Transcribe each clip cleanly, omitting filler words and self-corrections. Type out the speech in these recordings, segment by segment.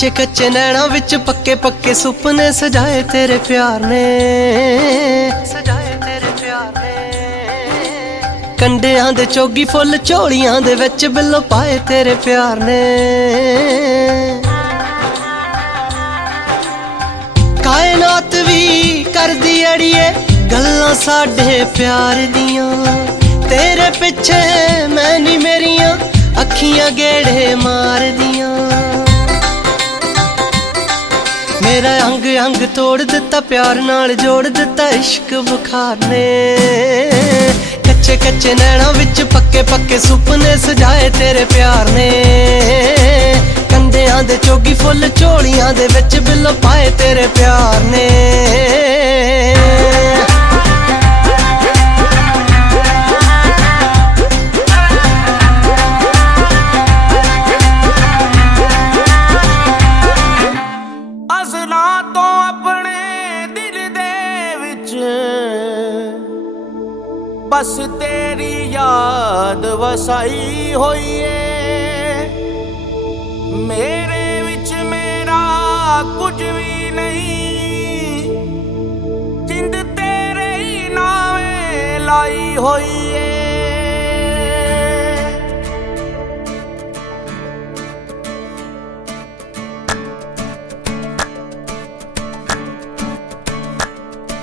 कच्चे कच्चे नैना विच पक्के पक्के सुपने सजाए तेरे प्यार ने, सजाए तेरे प्यार ने। कंडियां दे चोगी फुल झोलियां दे विच बिल्लो पाए तेरे प्यार ने। कायनात भी करदी अड़िए गल्लां साडे प्यार दियां, तेरे पिछे मैं नी मेरियां अखियां गेड़े मार दियां। मेरा अंग अंग तोड़ दिता प्यार नाल जोड़ दिता इश्क बुखार ने। कच्चे कच्चे नैना विच पक्के पक्के सुपने सजाए तेरे प्यार ने। कंडियां दे चोगी फुल झोलियां दे विच बिल्लो पाए तेरे प्यार ने। बस तेरी याद वसाई होई है, मेरे विच मेरा कुछ भी नहीं, जिंद तेरे ही नावे लाई होई है।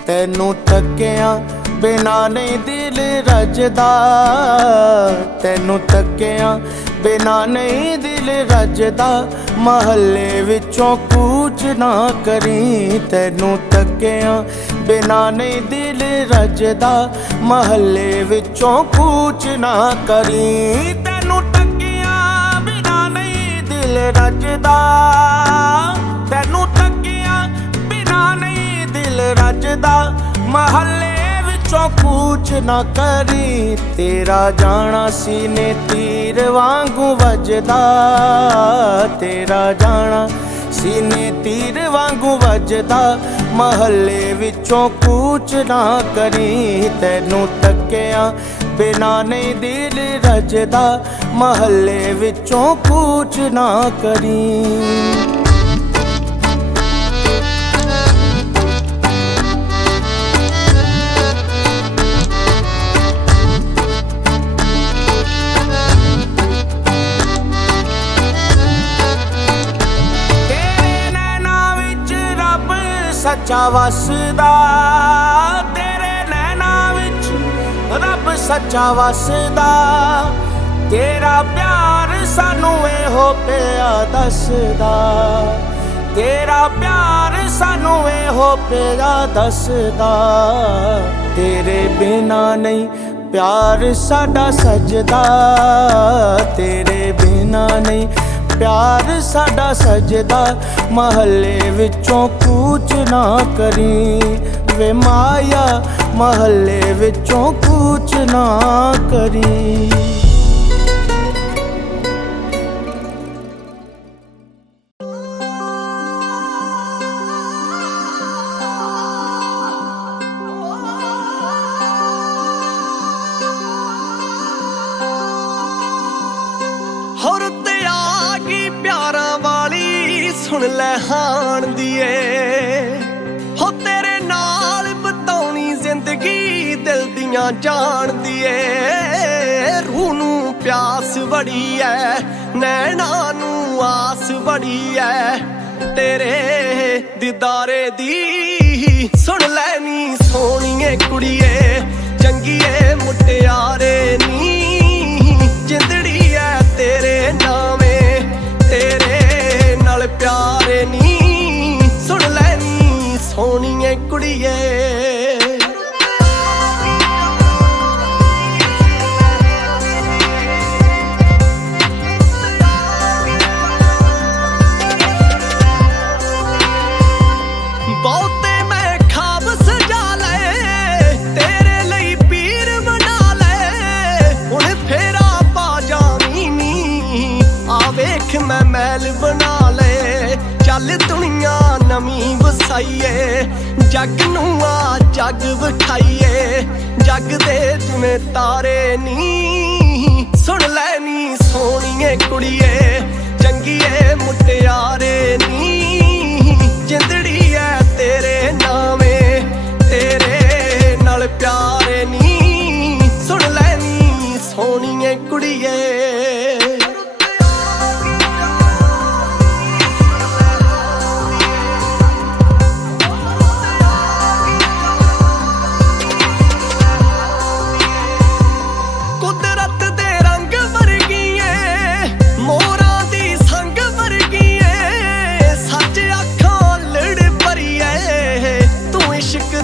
तैनू तकिया बिना नहीं दिल रजदा, तैनू तकिया बिना नहीं दिल रजदा, महल्ले विचों कूच ना करी। तैनू तकिया बिना नहीं दिल रजदा, महल्ले विचों कूच ना करी। तैनू तकिया बिना नहीं दिल रजदा, तैनू तकिया बिना नहीं दिल रजदा, महल्ले कूच ना करी। तेरा जाना सीने तीर वांगू वजदा, तेरा जाना सीने तीर वांगू वजदा, महल्ले विचों कूच ना करी। तैनू तकिया बिना नहीं दिल रजदा, महल्ले विचों कूच ना करी। सच्चा वसदा, तेरे नैना विच रब सच्चा वसदा, तेरा प्यार सानू एहो पिया दसदा, तेरा प्यार सानू एहो पिया दसदा। तेरे बिना नहीं प्यार साडा सजदा, तेरे बिना नहीं प्यार साडा सजदा, महल्ले विचों कूच ना करी। वे माया महल्ले विचों कूच ना करी। सुन लै हाण दिए हो तेरे नाल बताउणी जिंदगी दिल दियां जान दिए। रूह नू प्यास बड़ी है नैना नू आस बड़ी है तेरे दीदारे दी। सुन लैनी सोहणीए कुड़िए चंगीए मुटियारे नी, जिंदड़ी है तेरे नामे तेरे नाल प्यारे नी। सुन लैनी सोहणीए कुड़िए बहुते मैं खाब सजा ले, तेरे लई पीर बना ले। हुण फेरा पा जावी नी, आ वेख मैं महल बना ले। चल दुनिया नवीं वसाईए, जग नू आ जग विखाईए, जग दे जिवें तारे नी। सुन लैनी सोहणीए कुड़िए ਚੰਗੀਏ ਮੁਟਿਆਰੇ ਨੀ ਜਿੰਦੜੀ ਐ ਤੇਰੇ ਨਾਵੇਂ ਤੇਰੇ ਨਾਲ ਪਿਆਰੇ ਨੀ ਸੁਣ ਲੈ ਨੀ ਸੋਹਣੀਏ ਕੁੜੀਏ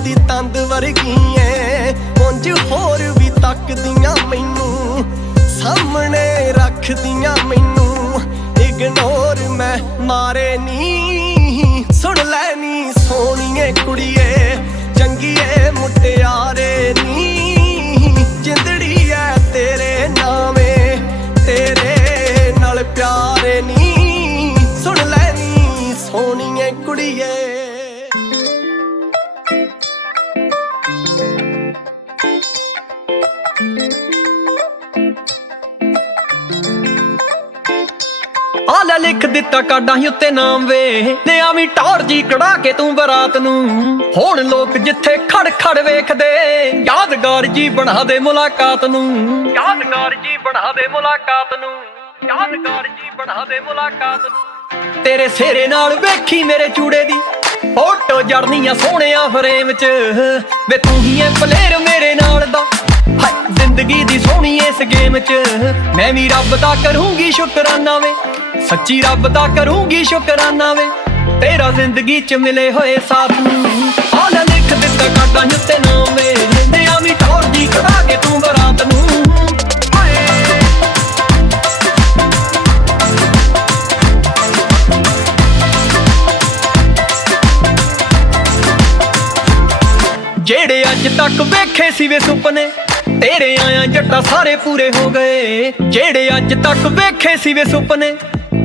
ਦੀ ਤੰਦ ਵਰਗੀ ਐ ਉਂਝ ਹੋਰ ਵੀ ਤੱਕਦੀਆਂ ਮੈਨੂੰ ਸਾਹਮਣੇ ਰੱਖਦੀਆਂ ਮੈਨੂੰ ਇਗਨੋਰ ਮੈਂ ਮਾਰੇ ਨੀ ਸੁਣ ਲੈ ਨੀ ਸੋਹਣੀਏ ਕੁੜੀਏ ਚੰਗੀਏ ਮੁਟਿਆਰੇ ਨੀ ਜਿੰਦੜੀ ਐ ਤੇਰੇ ਨਾਵੇਂ ਤੇਰੇ ਨਾਲ ਪਿਆਰੇ ਨੀ ਸੁਣ ਲੈ ਨੀ ਸੋਹਣੀਏ ਕੁੜੀਏ ਆਲਾ ਲਿਖ ਦਿੱਤਾ ਕਾਡਾਂ ਹੀ ਉੱਤੇ ਨਾਮ ਵੇ ਤੇ ਆਵੀਂ ਟੌਰ ਜੀ ਕਢਾ ਕੇ ਤੂੰ ਬਰਾਤ ਨੂੰ ਹੁਣ ਲੋਕ ਜਿੱਥੇ ਖੜ ਖੜ ਵੇਖਦੇ ਯਾਦਗਾਰ ਜੀ ਬਣਾ ਦੇ ਮੁਲਾਕਾਤ ਨੂੰ ਯਾਦਗਾਰ ਜੀ ਬਣਾ ਦੇ ਮੁਲਾਕਾਤ ਨੂੰ ਯਾਦਗਾਰ ਜੀ ਬਣਾ ਦੇ ਮੁਲਾਕਾਤ ਨੂੰ ਤੇਰੇ ਸਿਹਰੇ ਨਾਲ ਵੇਖੀ ਮੇਰੇ ਚੂੜੇ ਦੀ ਫੋਟੋ ਜੜਨੀਆਂ ਸੋਹਣਿਆ ਫਰੇਮ ਚ ਵੇ ਤੂੰ ਹੀ ਐ ਪਲੇਅਰ ਮੇਰੇ ਨਾਲ ਦਾ ਜ਼ਿੰਦਗੀ ਦੀ ਸੋਹਣੀ ਇਸ ਗੇਮ ਚ ਮੈਂ ਵੀ ਰੱਬ ਦਾ ਕਰੂੰਗੀ ਸ਼ੁਕਰਾਨਾ ਵੇ ਸੱਚੀ ਰੱਬ ਦਾ ਕਰੂੰਗੀ ਸ਼ੁਕਰਾਨਾ ਵੇ ਤੇਰਾ ਜ਼ਿੰਦਗੀ ਚ ਮਿਲੇ ਹੋਏ ਸਾਥ ਨੂੰ ਹਾਲ ਲਿਖ ਦਿੱਤਾ ਕਾਡਾਂ ਉੱਤੇ ਨਾਮ ਵੇ ਤੇ ਆਵੀਂ ਟੌਰ ਜੀ ਕਢਾ ਕੇ ਤੂੰ ਬਰਾਤ ਨੂੰ ਜਿਹੜੇ ਅੱਜ ਤੱਕ ਵੇਖੇ ਸੀ ਵੇ ਸੁਪਨੇ ਤੇਰੇ ਆਇਆ ਜੱਟਾ ਸਾਰੇ ਪੂਰੇ ਹੋ ਗਏ ਜਿਹੜੇ ਅੱਜ ਤੱਕ ਵੇਖੇ ਸੀ ਵੇ ਸੁਪਨੇ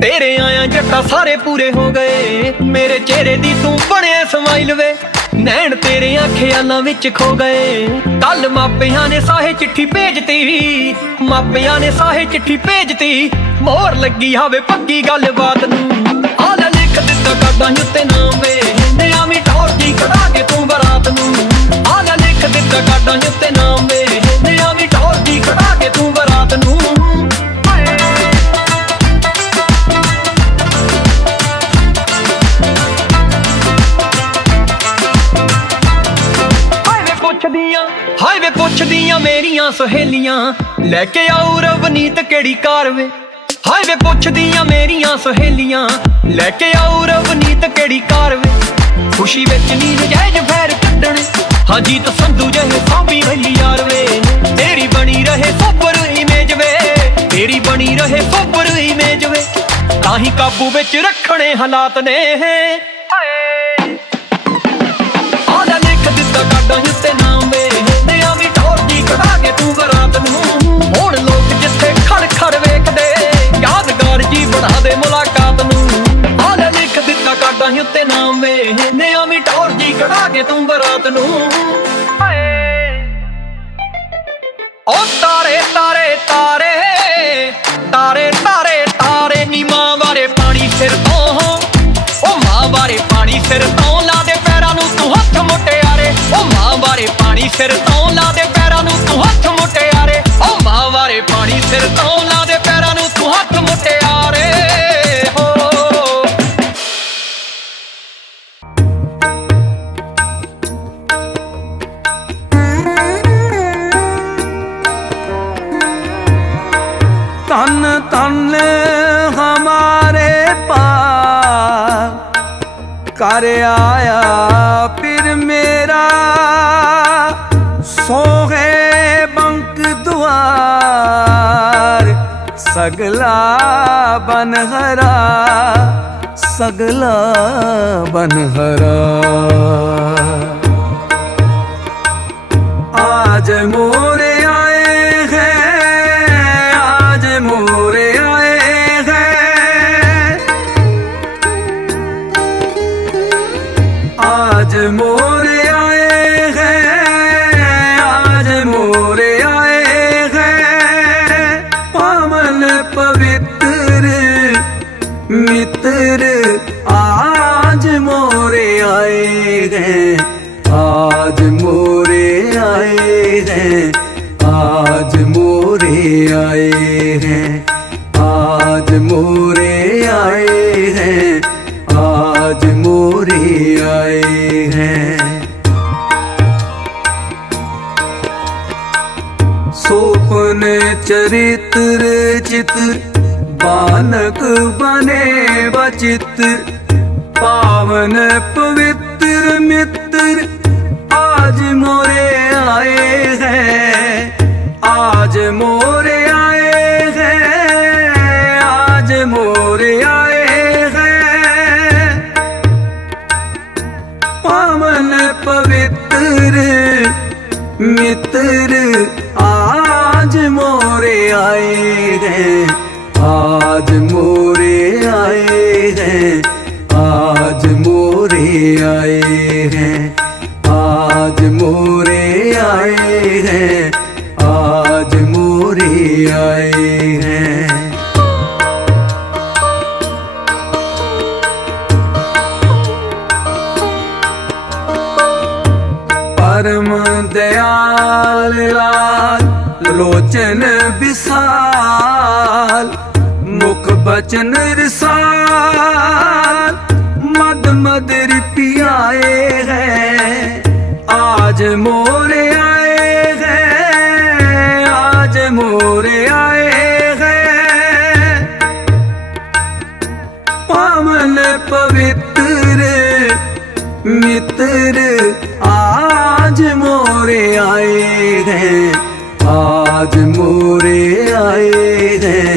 ਤੇਰੇ ਆਇਆ ਜੱਟਾ ਸਾਰੇ ਪੂਰੇ ਹੋ ਗਏ ਮੇਰੇ ਚਿਹਰੇ ਦੀ ਤੂੰ ਬਣਿਆ ਸਮਾਈਲ ਵੇ ਨੈਣ ਤੇਰੇ ਖਿਆਲਾਂ ਵਿੱਚ ਖੋ ਗਏ ਕੱਲ ਮਾਪਿਆਂ ਨੇ ਸਾਹੇ ਚਿੱਠੀ ਭੇਜਤੀ ਮਾਪਿਆਂ ਨੇ ਸਾਹੇ ਚਿੱਠੀ ਭੇਜਤੀ ਮੋਹਰ ਲੱਗੀ ਹਾਵੇ ਪੱਕੀ ਗੱਲਬਾਤ ਨੂੰ ਹਾਲ ਲਿਖ ਦਿੱਤਾ ਕਾਡਾਂ ਉੱਤੇ ਨਾਮ ਵੇ ਤੇ ਆਵੀਂ ਟੌਰ ਜੀ ਕਢਾ ਕੇ ਤੂੰ ਬਰਾਤ ਨੂੰ ਹਾਲ ਲਿਖ ਦਿੱਤਾ ਕਾਡਾਂ ਉੱਤੇ ਨਾਮ ਵੇ ਤੇ ਆਵੀਂ ਟੌਰ ਜੀ ਕਢਾ ਕੇ ਤੂੰ ਬਰਾਤ ਨੂੰ ਹਾਈਵੇ ਪੁੱਛਦੀਆਂ ਮੇਰੀਆਂ ਸਹੇਲੀਆਂ ਲੈ ਕੇ ਆਉ ਰਵਨੀਤ ਕਿਹੜੀ ਕਾਰ ਵੇ ਹਾਈਵੇ ਪੁੱਛਦੀਆਂ ਮੇਰੀਆਂ ਸਹੇਲੀਆਂ ਲੈ ਕੇ ਆਉ ਰਵਨੀਤ ਕਿਹੜੀ ਕਾਰ ਵੇ ਖੁਸ਼ੀ ਵਿੱਚ ਨੀ ਨਜਾਇਜ਼ ਫੈਰ ਕੱਢਣੇ ਹਾਂ ਜੀਤ ਸੰਧੂ ਜਿਹੇ ਸਾਂਭੀ ਵੈਲੀ ਯਾਰ ਵੇ ਤੇਰੀ ਬਣੀ ਰਹੇ ਸੋਬਰ ਇਮੇਜ ਵੇ ਤੇਰੀ ਬਣੀ ਰਹੇ ਸੋਬਰ ਇਮੇਜ ਵੇ ਤਾਂ ਹੀ ਕਾਬੂ ਵਿੱਚ ਰੱਖਣੇ ਹਾਲਾਤ ਨੇ ਹਾਏ ਆਲਾ ਲਿਖ ਦਿੱਤਾ ਕਾਡਾਂ ਉੱਤੇ ਨਾਮ ਵੇ ਤੇ ਆਵੀਂ ਟੌਰ ਜੀ ਕਢਾ ਕੇ ਤੂੰ ਬਰਾਤ ਨੂੰ ਹੁਣ ਲੋਕ ਜਿੱਥੇ ਖੜ ਖੜ ਵੇਖਦੇ ਯਾਦਗਾਰ ਜੀ ਬਣਾ ਦੇ ਮੁਲਾਕਾਤ ਨੂੰ ਆਲਾ ਲਿਖ ਦਿੱਤਾ ਕਾਡਾਂ ਉੱਤੇ ਨਾਮ ਵੇ ਤੇ ਆਵੀਂ ਟੌਰ ਜੀ ਕਢਾ ਕੇ ਤੂੰ ਬਰਾਤ ਨੂੰ ਓ ਤਾਰੇ ਤਾਰੇ ਤਾਰੇ ਤਾਰੇ ਤਾਰੇ ਤਾਰੇ ਨੀ ਮਾਂ ਬਾਰੇ ਪਾਣੀ ਸਿਰ ਤੋਂ ਓ ਮਾਂ ਬਾਰੇ ਪਾਣੀ ਸਿਰ ਤੋਂ ਲਾ ਦੇ ਪੈਰਾਂ ਨੂੰ ਤੂੰ ਹੱਥ ਮੁਟਿਆਰੇ ਓ ਮਾਂ ਬਾਰੇ ਪਾਣੀ ਸਿਰ ਤੋਂ ਲਾ ਦੇ ਪੈਰਾਂ ਨੂੰ ਤੂੰ ਹੱਥ ਮੁਟਿਆਰੇ ਓ ਮਾਂ ਬਾਰੇ ਪਾਣੀ ਸਿਰ ਤੋਂ ਲਾ ਦੇ ਪੈਰਾਂ ਨੂੰ ਤੂੰ ਹੱਥ ਮੁਟਿਆਰੇ ਹੋ तन तन हमारे पास कर आया फिर मेरा सोहे बंक द्वार सगला बनहरा सगला बनहरा आज मोरे आए हैं आज मोरे आए हैं आज मोरे आए हैं आज मोरे आए हैं पावन पवित्र हैं, आज मोरे आए हैं, आज मोरे आए हैं, आज मोरे आए हैं। सोपन चरित्र चित्र बालक बने बचित्र, पावन पवित्र मित्र आज मोरे आए हैं, आज मोरे आए हैं, आज मोरे आए हैं। पावन पवित्र मित्र आज मोरे आए हैं, आज मोरे आए हैं, आज मोरे आए हैं, आज मोरे आए हैं, आज मोरे आए हैं। परम दयाल लाल लोचन विशाल, मुख बचन रिसाल, मद मद रिपियाए हैं, आज मोरे आए हैं, आज मोरे आए हैं। पावन पवित्र मित्र आज मोरे आए हैं, आज मोरे आए हैं,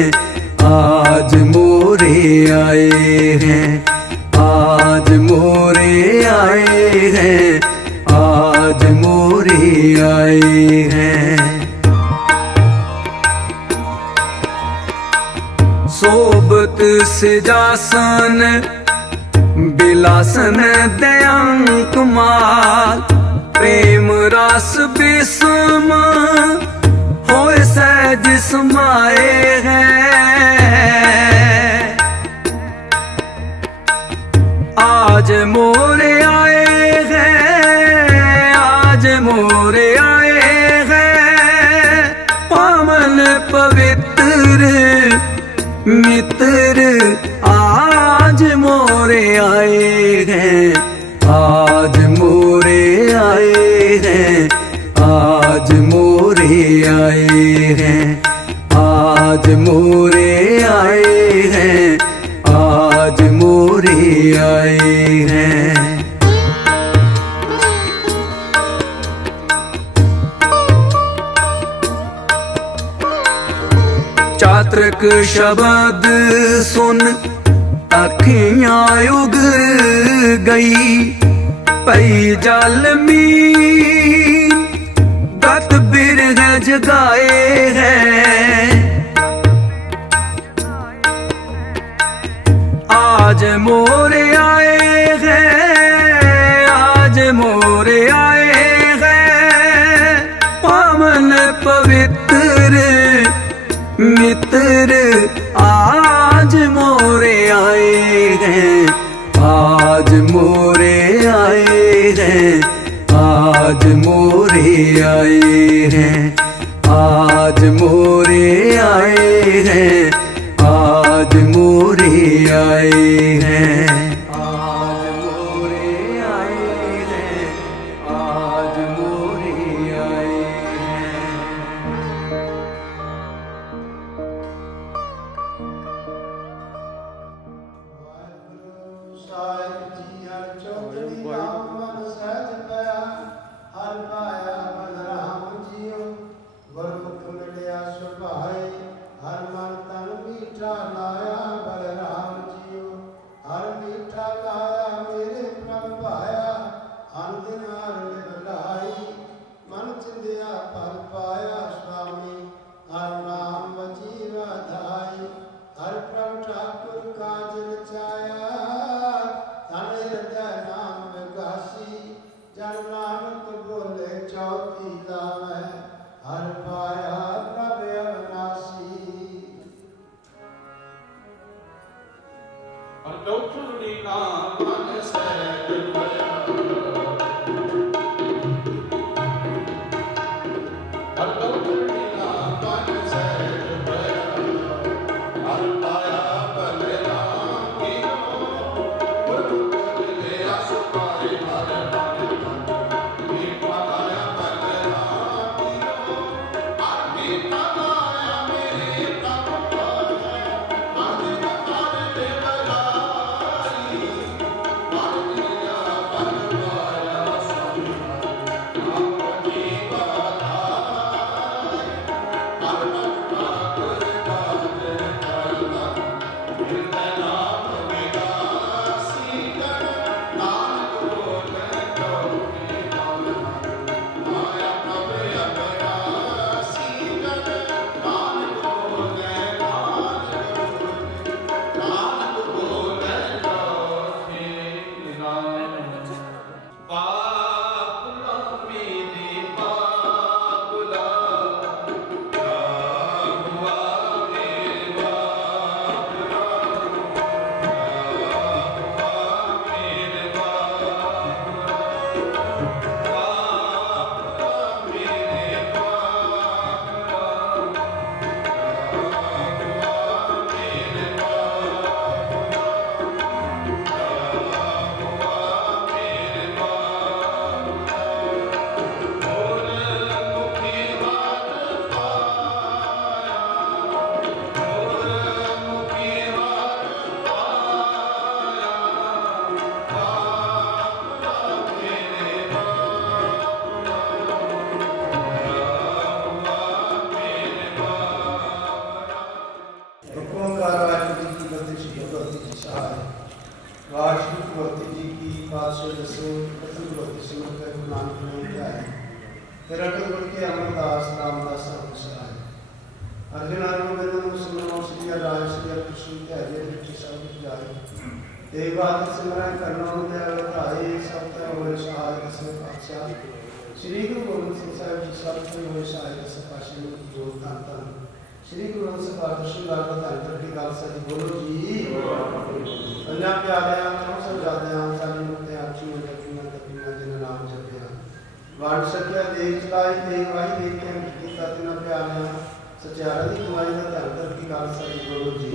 आज मोरे आए हैं, आज मोरे आए हैं, आज मोरे आए हैं। सोबत सिजासन बिलासन दयंक माल, प्रेम रस विषम होए सहज समाए हैं, आज मोरे आए हैं, आज मोरे आए हैं। पावन पवित्र मित्र आज मोरे आए हैं, आज मोरे आए हैं, आज मोरे आए हैं, आज मोरे आए हैं, आज मोरे आए हैं। चातृक शब्द सुन अखियां उग गई, पई जल मीन गत बिरह जगाए हैं, आज मोरे आए हैं, आज मोरे आए हैं। पावन पवित्र मित्र आज मोरे आए हैं, आज मोरे आए हैं, आज मोरे आए हैं, आज मोरे आए हैं, आज मोरे आए हैं, आज मोरे आए हैं, आज मोरे आए हैं। ਸਾਹਿਬ ਜੀ ਹਰ ਚੌਕੜੀ ਨਾਮ ਮਨ ਸਹਿਜ ਪਿਆ, ਹਰ ਪਾਇਆ ਬਲਰਾਮ ਜੀਓ, ਗੁਰਮੁਖ ਮਿਲਿਆ ਸੁਭਾਏ, ਹਰ ਮਨ ਤਨ ਮੀਠਾ ਲਾਇਆ ਬਲਰਾਮ ਜੀਓ, ਹਰ ਮੀਠਾ ਲਾਇਆ ਮੇਰੇ ਪ੍ਰਭ ਭਾਇਆ, ਅਨ ਦਿਨ ਹਰ ਲਿਵ ਲਾਈ, ਮਨ ਚਿੰਦਿਆ ਫਲ ਪਾਇਆ ਸੁਆਮੀ, ਹਰ ਨਾਮ ਵਜੀਵਾ ਧਾਈ, ਹਰ ਪ੍ਰਭ ਠਾਕੁਰ ਕਾਜ ਰਚਾਇਆ, ਧਨ ਹਿਰਦੈ ਨਾਮ ਵਿਗਾਸੀ, ਜਨ ਨਾਨਕ ਬੋਲੇ ਚੌਕੀ ਲਾਵੈ, ਹਰ ਪਾਇਆ ਪ੍ਰਭ ਅਵਨਾਸੀ। ਅਟੋਠੜੀ ਨਾਮ ਮਨ ਸਹਿਜ ਪਿਆ, अर्जुन हरिगोबिंद सुनो श्री राय श्री कृष्ण त्याजे विच सब जाए एक बात सिमरन करनो दयाल धाई सब ते होए सहाय दस पातशाह श्री गुरु गोबिंद सिंह साहिब जी सब ते होए सहाय दस पातशाह जोत धन धन श्री गुरु ग्रंथ ਸਾਹਿਬ ਪਾਤਸ਼ਾਹ ਲਾਲ ਧੰਨ ਦੀ ਗੱਲ ਸੱਚ ਬੋਲੋ ਜੀ ਪੰਜਾਂ ਪਿਆਰਿਆਂ ਚੌਂ ਸਜਾਦਿਆਂ ਸਾਡੀ ਮੁਕਤੇ ਆਖੀਆਂ ਜਪੀਆਂ ਤਪੀਆਂ ਜਿਨ ਨਾਮ ਜਪਿਆ ਵੰਡ ਸਕਿਆ ਦੇਖ ਚਲਾਈ ਤੇ ਵਾਹੀ ਦੇਖ ਕੇ ਕੀਤਾ ਤਿਨਾਂ ਪਿਆਰਿਆਂ ਸਚਿਆਰੇ ਦੀ ਕਮਾਈ ਦਾ ਧੰਨ ਦੀ ਗੱਲ ਸੱਚ ਬੋਲੋ ਜੀ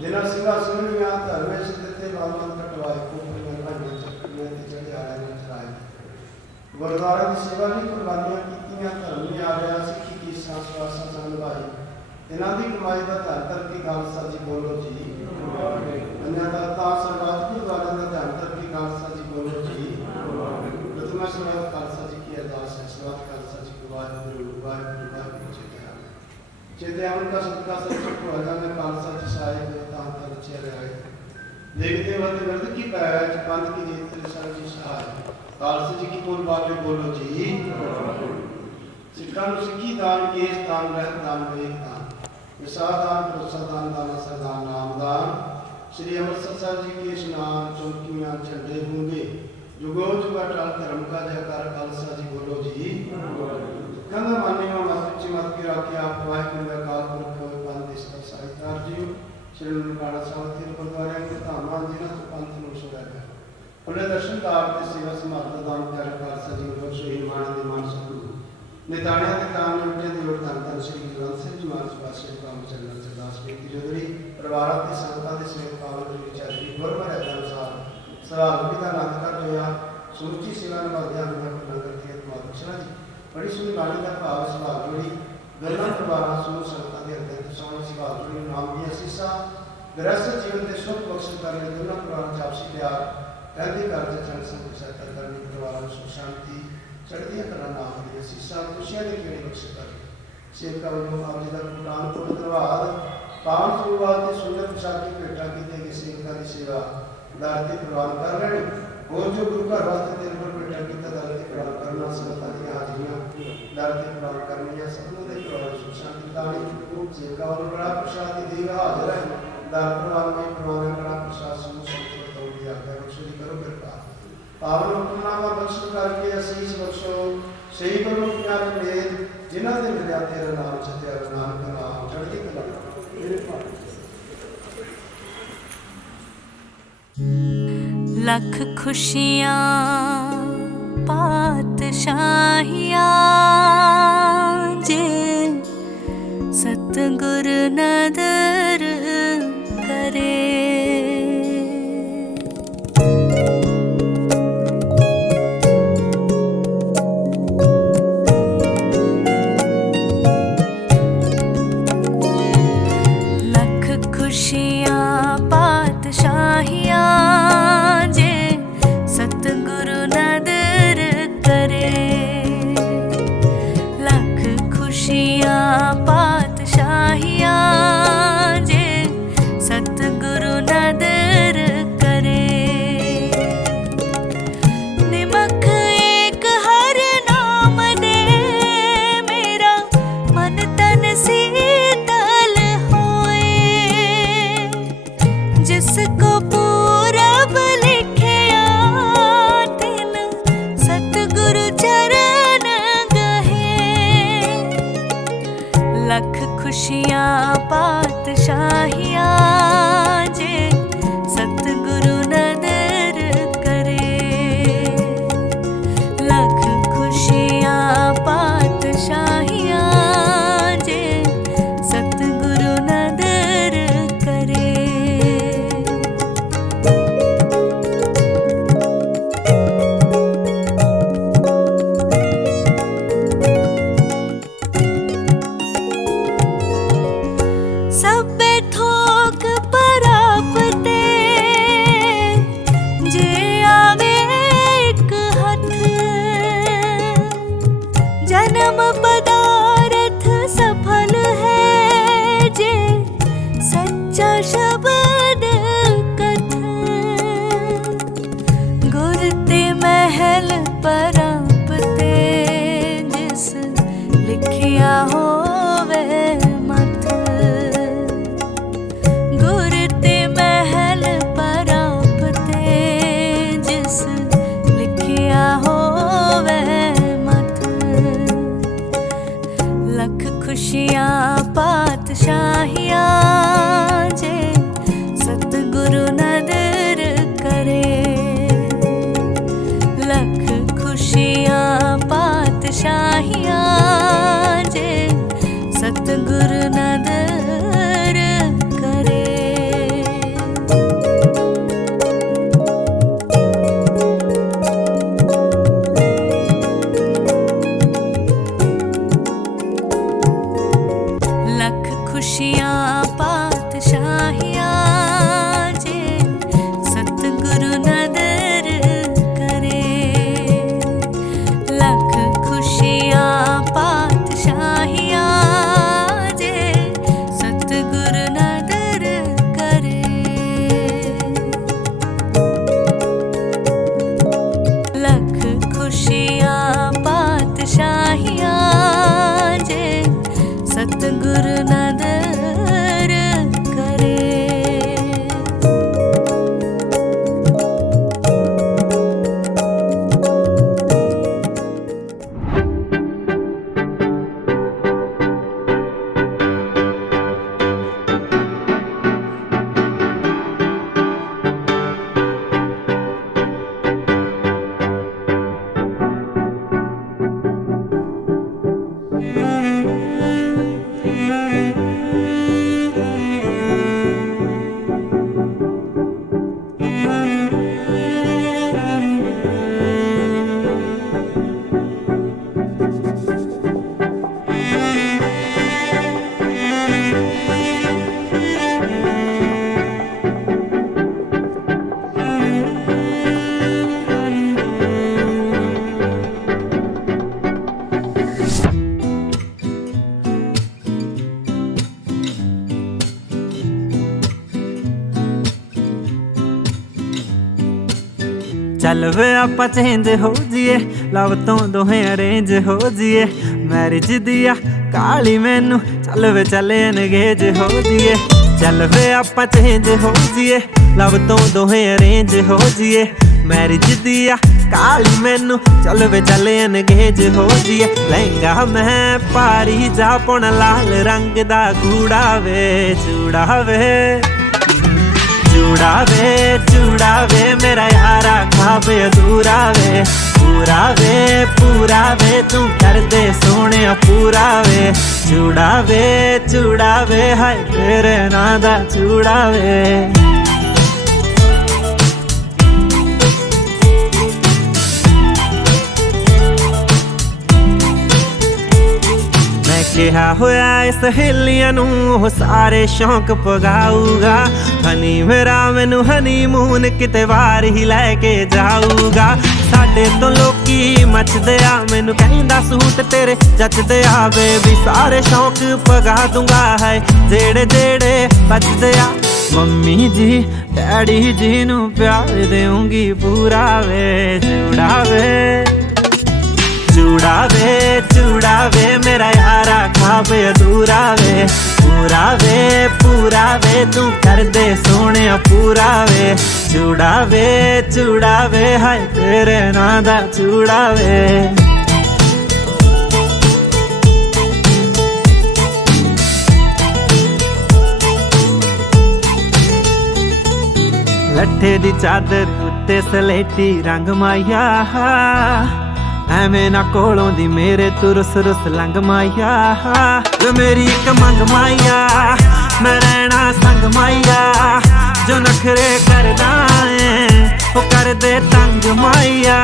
ਜਿਨ੍ਹਾਂ ਸਿੰਘਾਸਨ ਦੀਆਂ ਧਰਮੇ ਸਿੱਧੇ ਬਾਲਮਨ ਕਟਵਾਏ ਕੋਪਰੀਆਂ ਭਾਈਆਂ ਚੱਕੀਆਂ ਤੇ ਚੜਿਆਲੇ ਨਾਲ ਚਲਾਏ ਗੁਰਦੁਆਰਾ ਦੀ ਸੇਵਾ ਲਈ ਕੁਰਬਾਨੀਆਂ ਕੀਤੀਆਂ ਧਰਮ ਨੇ ਆ ਗਿਆ ਸਿੱਖੀ ਕੀ ਸਾਸਵਾਸਾਂ ਸੰਭਾਈ ਇਹਨਾਂ ਦੀ ਕਮਾਈ ਦਾ ਧੰਨ ਦੀ ਖਾਲਸਾ ਜੀ ਬੋਲੋ ਜੀ ਅੰਨਾ ਦਾ ਤਾਂ ਸਰਬੱਤ ਗੁਰਦੁਆਰਿਆਂ ਦਾ ਧੰਨ ਦੀ ਖਾਲਸਾ ਜੀ ਬੋਲੋ ਜੀ ਪ੍ਰਥਮ ਸਰਬੱਤ ਖਾਲਸਾ ਜੀ ਕੀ ਅਰਦਾਸ ਹੈ ਸਰਬੱਤ ਖਾਲਸਾ ਜੀ ਕੋ ਵਾਹਿਗੁਰੂ ਵਾਹਿਗੁਰੂ ਵਾਹਿਗੁਰੂ ਚੇਤੇ ਆਉਣ ਦਾ ਸਦਕਾ ਸਤਿ ਕੋ ਅਗਾ ਨੇ ਖਾਲਸਾ ਜੀ ਸਾਹਿਬ ਤਾਂ ਤਾਂ ਚਿਹਰੇ ਆਏ ਦੇਖਦੇ ਵਕਤ ਵਰਦ ਕੀ ਪੈਚ ਪੰਥ की जीत तेरे सर जी सहाय खालसा जी की बोल बाबे बोलो जी सिक्खा नु सिक्खी दान केस दान रहत दान वेद दान विसार दान भरोसा दान दाना सरदार नाम दान श्री अमृतसर साहब जी के स्नान चौकियां झंडे गूंगे जुगो जुगा टाल धर्म का जयकार खालसा जी बोलो जी कंधा माने में मत पिछे मत की राखी आप वाहिगुरू का काल पुरख होए पान देश का साहित्यार जी श्री ननकाना साहब के गुरुद्वारे में धामां जिन्हां तो पंथ नु सोया गया उन्हें दर्शनकार ते सेवा समर्थ दान प्यारे खालसा जी को बख्शो मान दे मान सतगुरु निताणिया ते तान उठे दी और धन धन श्री गुरु ग्रंथ साहिब जी महाराज पातशाह काम चलना सरदास बेटी जोदरी परिवार के संगतां दे समेत पावन जी विचारी गुरमर्यादा अनुसार सवाल विधा आनंद कर जोया सुरुचि सेवा निभादे हुए नगर की आत्मा जी बड़ी सुनी बाणी का भाव सवाल जोड़ी गल्लां परिवारां सुनो संगतां दे अंदर सोहण सवाल जोड़ी नाम दी असीसा गृहस्थ जीवन के सुख बख्श करने दोनों परिवार च आपसी प्यार रहती कार्य चल संग सहायता करने परिवार सुख शांति चढ़दियां कला नाम दी असीसा खुशियां दे केड़े बख्श कर सेवका वालों आप जी दा कुरान को धन्यवाद पावन शुरुआत ते सुन्नत पोशाकी भेटा कीते गए सेवका दी सेवा दारती प्रवान कर रहे और जो गुरु का वास्ते तेरे पर भेटा कीता दारती प्रवान करना संगतां दी हाजिरियां दारती प्रवान करनी सबनों दे परिवार सुख शांति दानी सेवका वालों बड़ा प्रसाद दी देगा हाजिर है दार प्रवान में प्रवान बड़ा प्रसाद समूह संत तो दिया गया बख्शो जी करो कृपा पावन हुक्मनामा बख्श करके असीस बख्शो सही करो प्यारे मेल जिन्हां दे मिलिया तेरा नाम सत्या नाम का नाम चढ़दी कला मेरे पास लख खुशियां पातशाहियां जे सतगुर नदर करे सब थोक खुशियाँ पातशाहियाँ जे सतगुरु नदर करे। लख खुशियाँ पातशाहियाँ जे सतगुरु नदर करे। लख खुशियाँ पातशाहियाँ जे सतगुरु नदर करे। लख खुशियाँ पातशाहियाँ जे सतगुरु नदर करे। लख खुशियाँ पातशाहियाँ जे सतगुरु नदर करे। चल वे आपां चेंज हो जिए, लव तो दोहें अरेंज हो जिए। मैरिज दिया काली मैनू, चल वे चले अनगेज हो जिए। चल वे आपां चेंज हो जिए, लव तो दोहें अरेंज हो जिए। मैरिज दिया काली मैनू, चल वे चले अनगेज हो जिए। लहंगा मैं पारी जा पुण लाल रंग दा गूड़ा वे चूड़ा वे। चूड़ा वे मेरा यारा खाबे अधूरा वे। पूरा वे तू कर दे सोने पूरा वे। चूड़ा वे हाय तेरे नां दा चूड़ा वे। किहा होया सहेलियां नू सारे शौक पगाऊगा। हनी मेरा मैनू हनीमून किते वार ही लैके जाऊगा। साडे तो लोकी मचदे आ, मैनू कहंदा सूट तेरे जचदे आ। बेबी सारे शौक पगा दूंगा है जेड़े जेड़े बचदे आ। मम्मी जी डैडी जी नू प्यार देऊंगी पूरा वे। चूड़ा वे मेरा यारा खाबे अधूरा वे। पूरा वे तू कर दे सोने पूरा वे। चूड़ा वे हाय तेरे नां दा चूड़ा वे। लट्ठे दी चादर उत्ते सलेटी रंग माया। ਐਵੇਂ ਨਾ ਕੋਲੋਂ ਦੀ ਮੇਰੇ ਤੂੰ ਰੁਸ ਲੰਘ ਮਾਇਆ। ਜੋ ਮੇਰੀ ਇੱਕ ਮੰਗ ਮਾਇਆ, ਮੈਂ ਰਹਿਣਾ ਸੰਗ ਮਾਇਆ। ਜੋ ਨਖਰੇ ਕਰਦਾ ਏ ਉਹ ਕਰਦੇ ਤੰਗ ਮਾਇਆ।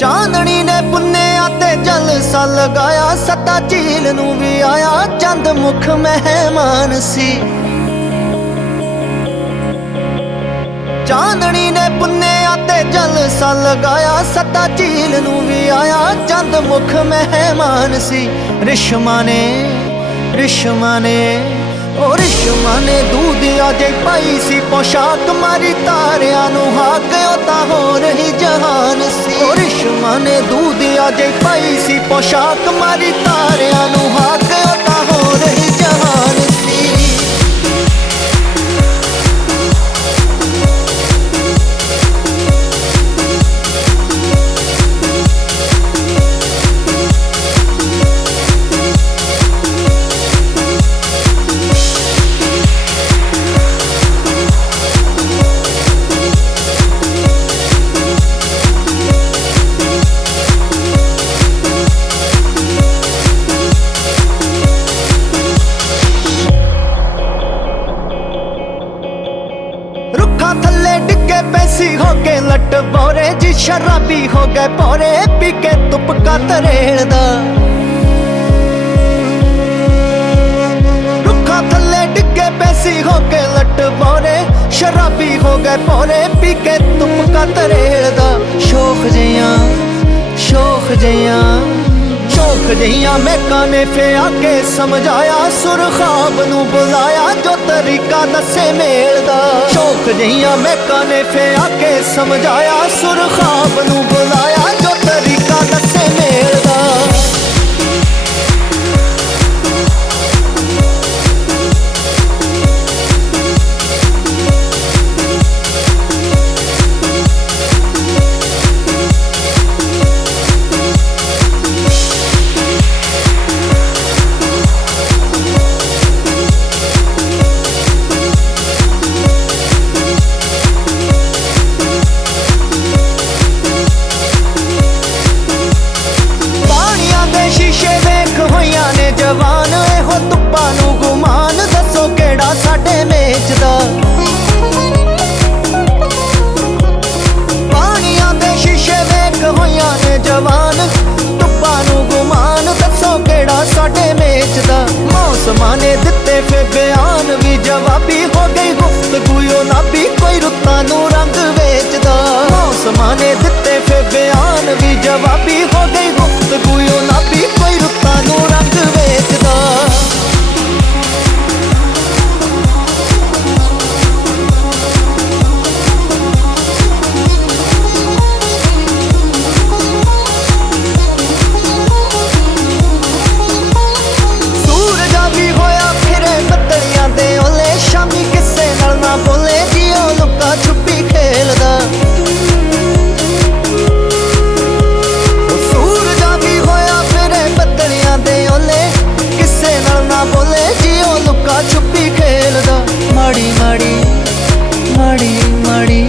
चांदनी ने पुन्नेया ते जलसा लगाया। सता झील नू भी आया चंद मुख मेहमान सी। चांदनी ने पुन्नेया ते जलसा लगाया। सता झील नू भी आया चंद मुख मेहमान सी। रिश्मा ने ओ रिश्मा ने दूधिया जे पाई सी पोशाक। मारी तारिया नू हाक ओ तां होर ही जहान सी। ਉਹ ਰਿਸ਼ਮਾ ਨੇ ਦੂਧਿਆ ਜੇ ਪਾਈ ਸੀ ਪੋਸ਼ਾਕ ਮਾਰੀ ਤਾਰਿਆਂ ਨੂੰ ਹਾਕ ਉਹ ਤਾਂ ਹੋ ਰਹੀ ਜਹਾਨ ਸੀ रुखा थल्ले डिगे पैसी हो के लट बोरे जी शराबी हो गए पोरे पी के तुपका तरेड़दा रुखा थल्ले डिगे पैसी हो के लट बोरे शराबी हो गए पोरे पी के तुपका तरेड़दा शोख जियां शोख जियां शौक जहिया मैं काने फे आके समझाया सुर ख्वाब नू बुलाया जो तरीका दसे मेल दा शौक जहिया मैं काने फे आके समझाया सुर ख्वाब नू बुलाया जो तरीका दसे मेल दा जवान एहो तुप्पा नू गुमान दसो केड़ा साडे मेचदा पानियां दे शीशे वेख होइयां ने जवान तुप्पा नू गुमान दसो केड़ा साडे मेचदा मौसमां ने दित्ते फे बयान भी जवाबी हो गई गुफ्तगू यो ना भी कोई रुत्तां नू रंग वेचदा मौसमां ने दित्ते फे बयान भी जवाबी हो गई गुफ्तगू यो ना भी कोई रुत्तां नू रंग वेचदा सूरजा भी होया फिरे बदलियां दे ओले शामी किसे नाल ना बोले जी ओ लुका छुपी खेलदा सूरजा भी होया फिरे बदलियां दे ओले किसे नाल ना बोले जी ओ लुका छुपी खेलदा माड़ी माड़ी माड़ी माड़ी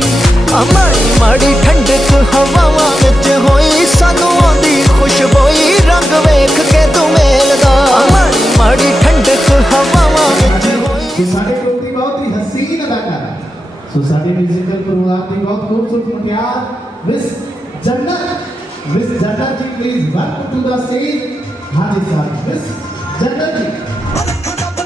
माड़ी माड़ी ठंडक हवावां विच होई सानू आंदी खुशबोई रंग वेख के तू मेलदा माड़ी माड़ी ठंडक हवावां विच होई साडे लोग दी बहुत ही हसीन अदाकार है सो साडे म्यूजिकल प्रोग्राम दी बहुत खूबसूरत प्यार miss Jannat ji please welcome to the stage हाँ जी साहब मिस जन्नत जी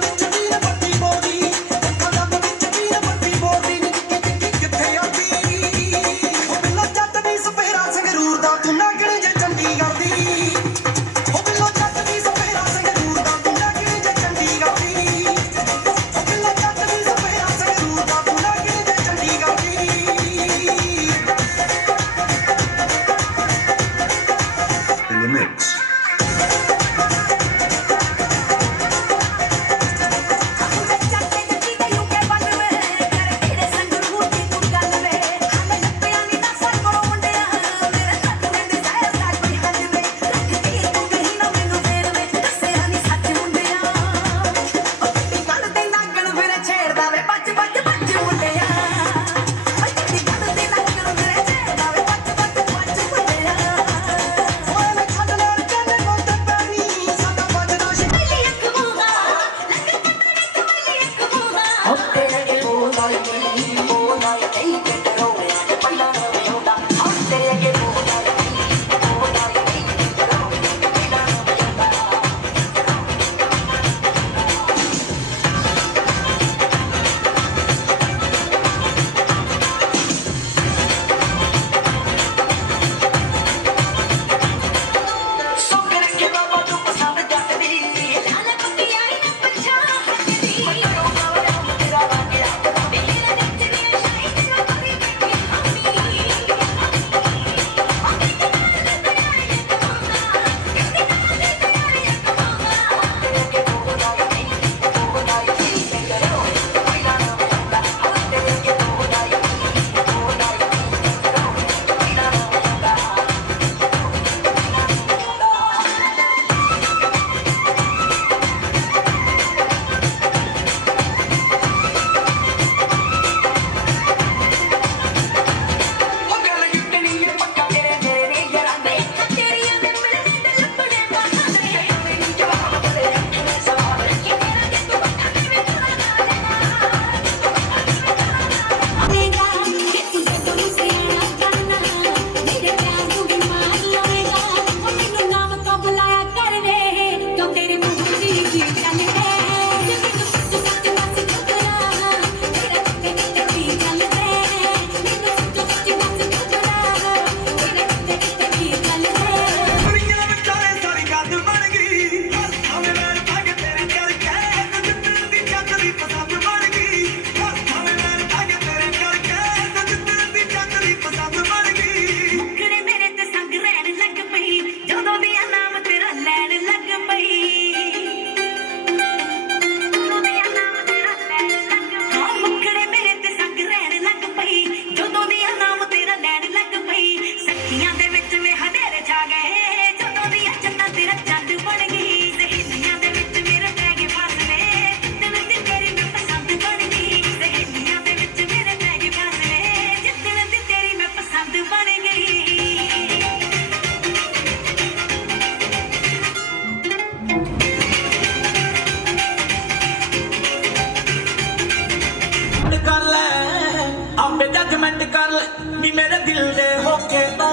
ले नी मेरे दिल दे होके तो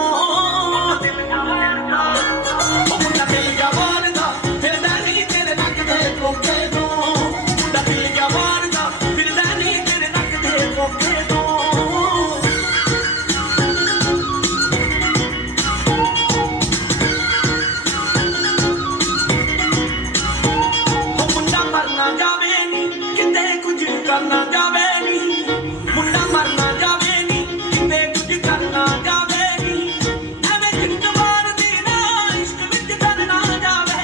मुंडा दिल जवान दा फिरदा नहीं तेरे नक दे होके तो मुंडा दिल जवान दा फिरदा नहीं तेरे नक दे होके तो मुंडा मरना जावे नी किते कुछ करना जावे नी मुंडा मरना जावे नी किते कुछ करना जावे नी एवें जिंद मारदी ना इश्क विच करना जावे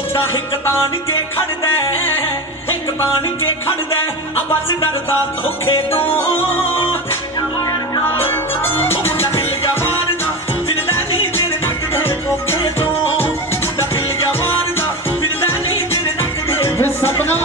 ओदा हिक तान के खड़दा हिक तान के खड़दा आ बस डरदा धोखे तो मुंडा दिल जवान दा फिरदा नहीं तेरे नक दे धोखे तो मुंडा दिल जवान दा फिरदा नहीं तेरे नक दे फिर सपना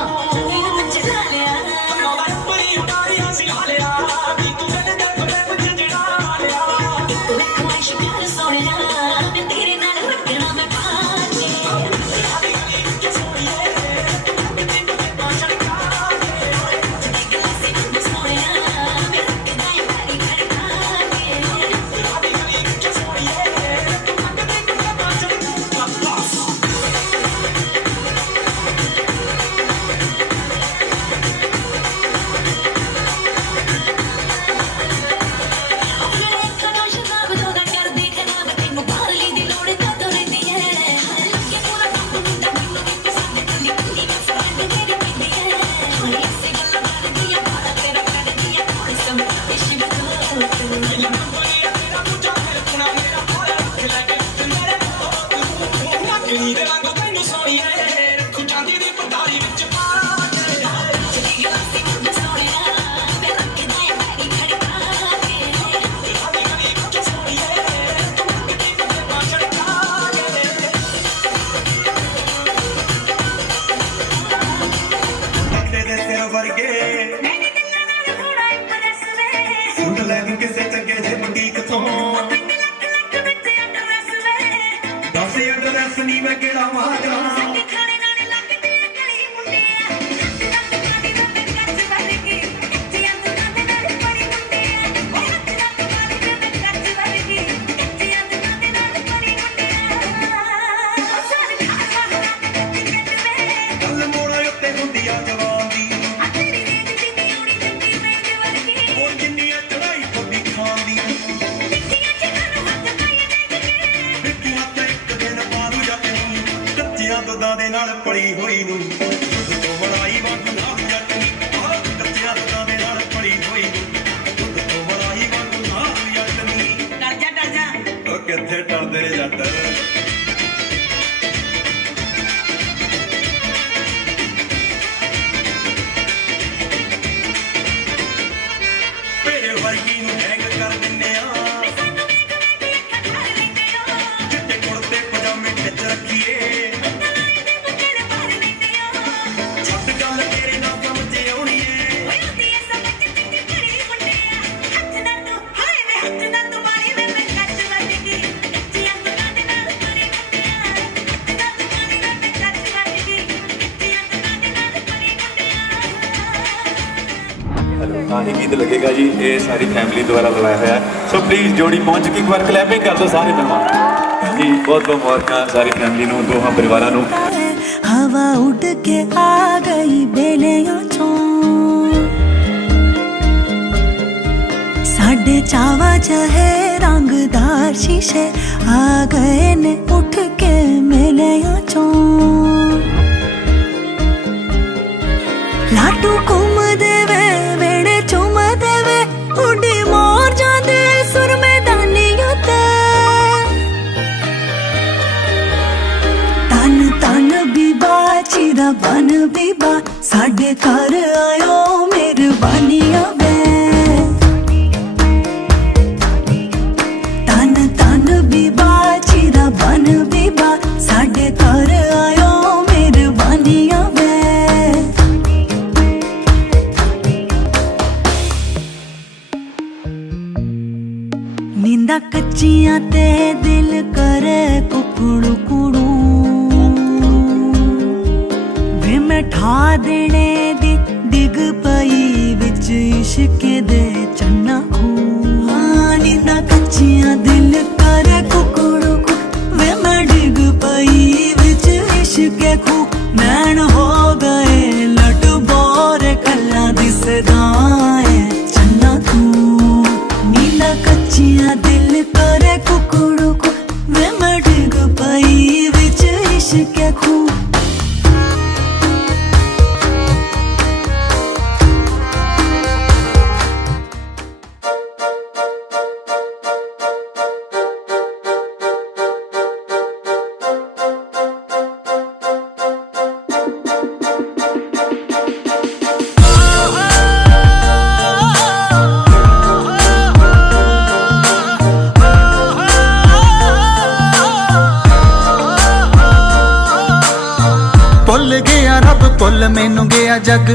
ਪੜੀ ਹੋਈ ਨੂੰ ਦੁੱਧ ਤੋਂ ਮਲਾਈ ਵਾਂਗ ਨਾਲ ਜੱਟਨੀ ਕੱਚਿਆਂ ਦੁੱਧਾਂ ਦੇ ਨਾਲ ਪੜੀ ਹੋਈ ਨੂੰ ਦੁੱਧ ਤੋਂ ਮਲਾਈ ਵਾਂਗ ਨਾਲ ਜੱਟਨੀ ਡਰ ਜਾ ਉਹ ਕਿੱਥੇ ਡਰਦੇ ਨੇ ਜੱਟ ਮੇਰੇ ਵਰਗੀ ਨੂੰ ਹੈਂਗ ਕਰ ਦਿੰਨੇ ਆ ਚਿੱਟੇ ਕੁੜਤੇ ਪਜਾਮੇ ਖਿੱਚ ਰੱਖੀਏ ये गीत लगेगा जी, ये सारी फैमिली द्वारा लगाया हुआ है। सो प्लीज जोड़ी पहुंच के एक बार क्लैपिंग कर दो सारे मेहमान जी। बहुत बहुत मुबारक सारी फैमिली नूं, दोहां परिवारां नूं। हवा उड़ के आ गई बेलियां चों साडे चावा चहे रंगदार शीशे आ गए ने उठ के मेलियां चों लाडू घूम देवे वेड़े चुम देवे उड़ी मोर जांदे सुर मैदानियां ते तन तन बीबा चीरा बन बीबा साडे घर आयो मेहरबानियां वे तन तन बीबा चीरा बन बीबा साडे घर आयो मेहरबानियां वे नींदा कच्चियां ते दिल करे कुकड़ू कुड़ू वे मैं ठा देने दी डिग पई विच इश्क दे चन्ना खूं कच्चियां दिल करे कुकड़ू कु वे मैं डिग पई विच इश्क खू नैन हो गए लट बोरे कल्ला दिसदाए चन्ना तू नीला कच्चियां दिल करे कुकड़ू कु वे मैं डिग पई विच इश्क खू भुल गया रब भुल मैनू गया जग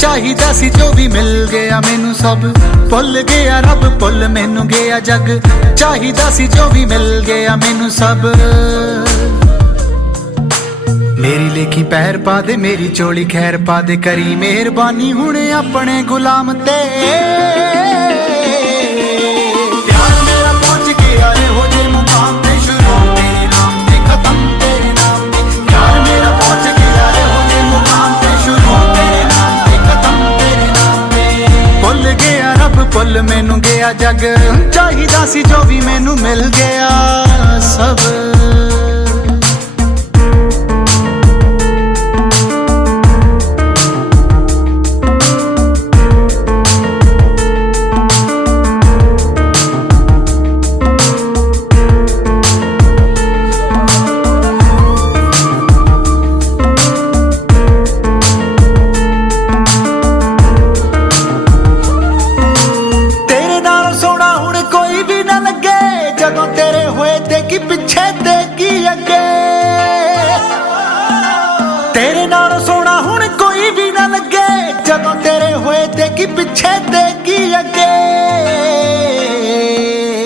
चाहिदा सी जो भी मिल गया मैनू सब भुल गया रब भुल मैनू गया जग चाहिदा सी जो भी मिल गया मैनू सब मेरी लेखी पैर पा दे मेरी चोली खैर पा दे करी मेहरबानी हुणे अपने गुलाम ते प्यार मेरा पहुंच गया है हो जे मुकाम ते शुरू तेरे नाम ते खत्म तेरे नाम ते प्यार मेरा पहुंच गया है हो जे मुकाम ते शुरू तेरे नाम ते खत्म तेरे नाम ते भुल गया रब भुल मैनू गया जग चाहिदा सी जो भी मैनू मिल गया सब तेरे नाल सोना हुण कोई भी ना लगे जदों तेरे होए ते की पिछे ते की अगे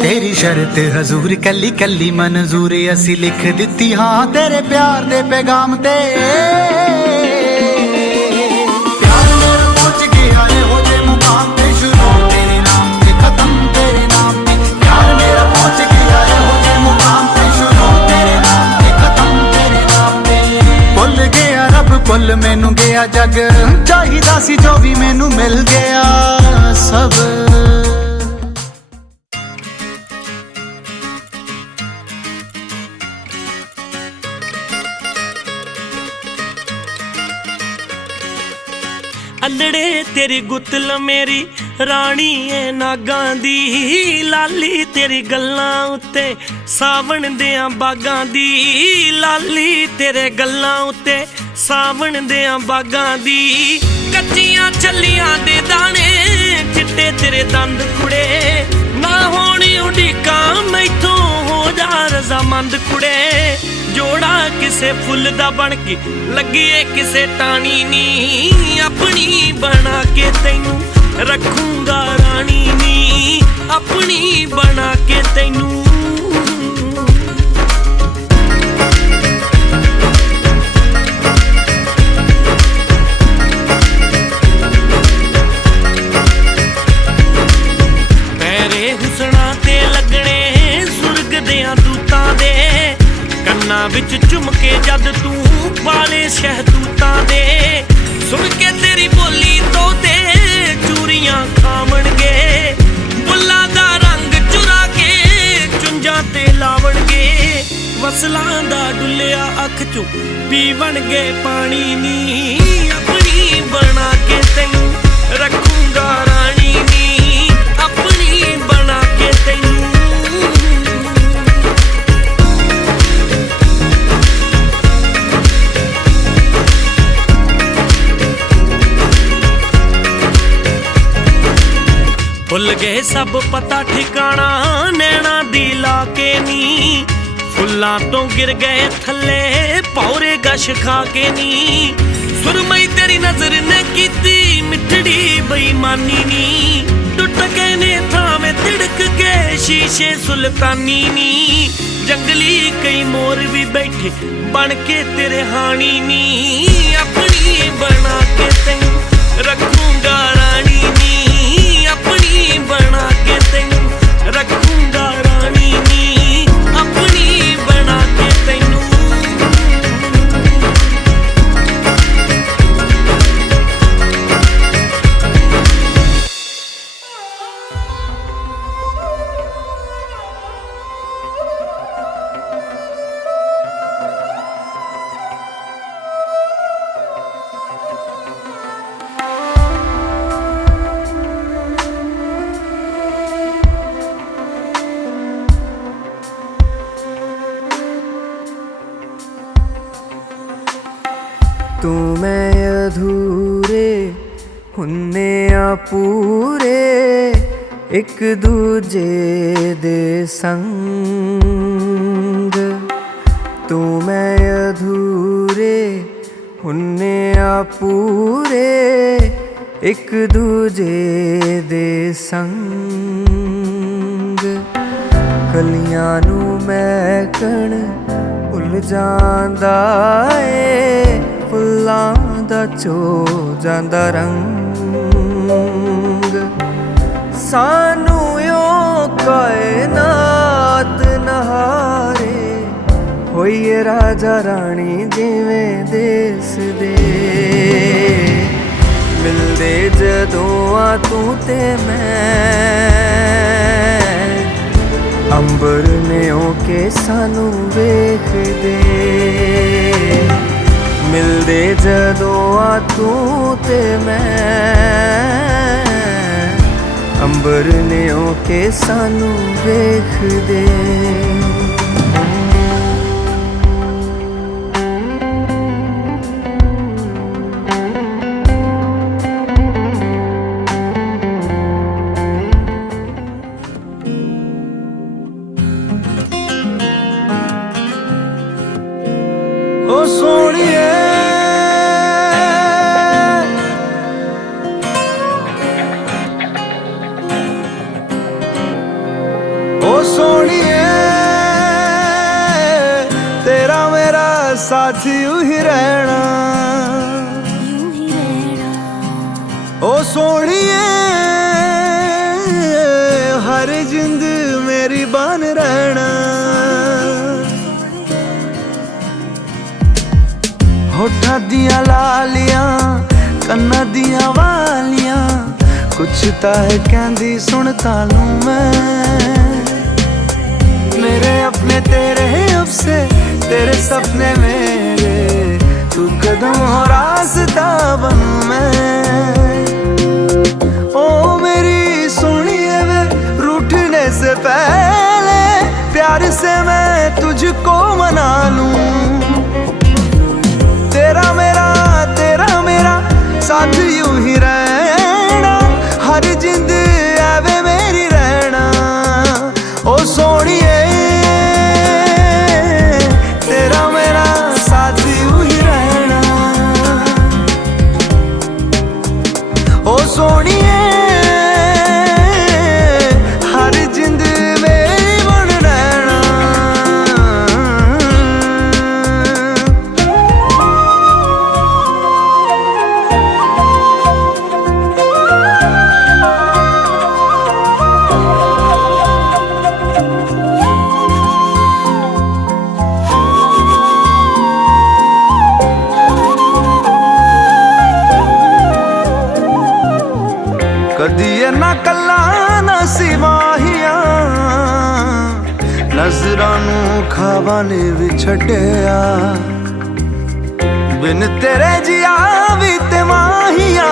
तेरी शर्त हजूर कली कली मंजूर असी लिख दिती हाँ तेरे प्यार दे पैगाम ते प्यार मेरा पहुंच गया है हो जे मुकाम ते शुरू तेरे नाम ते खत्म तेरे नाम ते प्यार मेरा पहुंच गया है हो जे मुकाम ते शुरू तेरे नाम ते खत्म तेरे नाम ते भुल गया रब भुल मैनू गया जग चाहिदा सी जो भी मैनू मिल गया सब अल्लड़े तेरी गुत्तल मेरी रानी है नागां दी लाली तेरी गल्लां उत्ते सावण देआं बागां दी लाली तेरे गल्लां उत्ते सावण देआं बागां दी कच्चियां छल्लियां दे दाने चिट्टे तेरे दंद कुड़े ना होनी उड़ीकां मैथों हो जा रज़ामंद कुड़े जोड़ा किसे फुल दा बन के लगिए किसे टाणी नी अपनी बना के तैनू रखूंगा रानी नी अपनी बना के तैनू पैरे हुसना ते लगने सुरग देआं दूतां दे कन्ना विच झुमके जद तू पाले शहतूतां दे सुन के तेरी बोली तोते चूरियां खावणगे बुल्लां दा रंग चुरा के चुंझां ते लावणगे वसलां दा डुल्लिया अख चों पीवणगे पानी नी अपनी बना के तैनू रखूंगा रानी नी अपनी बना के तैनू भुल गए सब पता ठिकाना नैना दी लाके नी फुल्लां तो गिर गए थल्ले पौरे गश खा के नी सुरमई तेरी नजर ने कीती मिठड़ी बेईमानी नी टुट गए ने थावे तिड़क के शीशे सुल्तानी नी जंगली कई मोर भी बैठे बन के तेरे हानी नी अपनी बना के तैनू रखूंगा रानी नी अपनी बना के तैनू रखूंगा रानी तू मैं अधूरे हुन्ने आ पूरे एक दूजे दे संग। तू मैं अधूरे हुन्ने आ पूरे एक दूजे दे संग। कलियां नू महकण भुल जांदा ए फुल्लां दा चो जांदा रंग। सानू यो कायनात नहारे होइए राजा रानी जिवें देस दे। मिलदे जदों आ तू ते मैं अंबर ने ओके सानू वेखदे। मिलदे जदों आ तू ते मैं अंबर ने ओके सानू वेखदे। ओ सोनिए ओ सोनिए तेरा मेरा साथ यूं ही रहना। ओ सोनिए हर जिंद मेरी बन रहना। होठा दिया लालियां कन्ना दिया वालियां कुछ ता है कहंदी सुनता लूं मैं। मेरे अपने तेरे अफसे तेरे सपने मेरे तू कदम हो रास्ता बनूं मैं। ओ मेरी सोनिए वे रूठने से पहले प्यार से मैं तुझको मना लूं। तेरा मेरा साथ यूं ही रहना हर जिंद आवे मेरी रहना। ओ सोनिए तेरा मेरा साथ यूं ही रहना। ओ सोनिए हर जिंद मेरी बन रहना। कदी ना कला ना सिवाहिया नजरां नू खावां ने भी छड्डिया। बिन तेरे जिया भी ते माहिया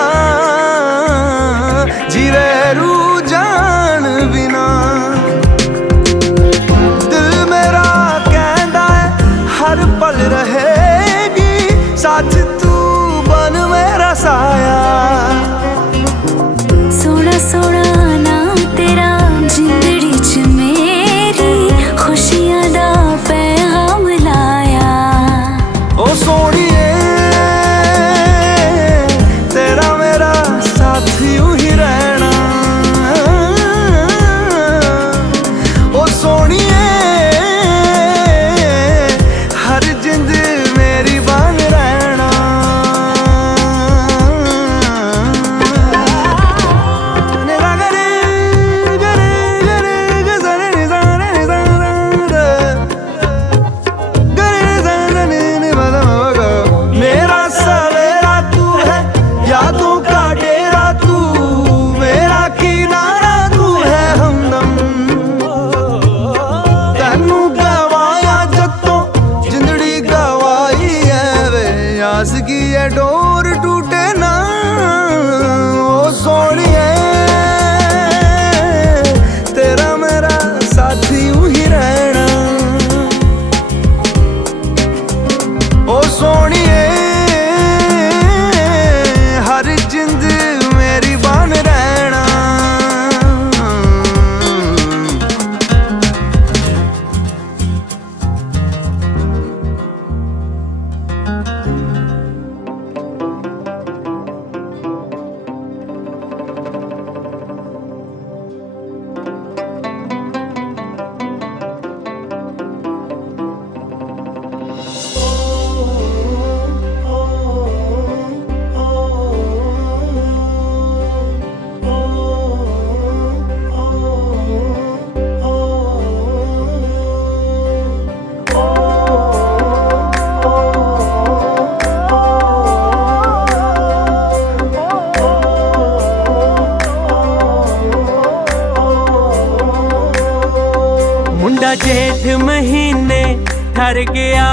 जीवे रू जान बिना। दिल मेरा कहंदा है हर पल रहेगी साथ तू बन मेरा साया। सोना सोना नाम तेरा जिंदड़ी च मेरी खुशियां दा पैगाम लाया। ओ सोनिए तेरा मेरा साथ यूं ही रहना। ओ सोनिए हर जिंद मेरी बन रहना। डोर टूटे ना ओ सोनिए तेरा मेरा साथ यूं ही रहना। ओ सोनिए मुंडा जेठ महीने ठर गया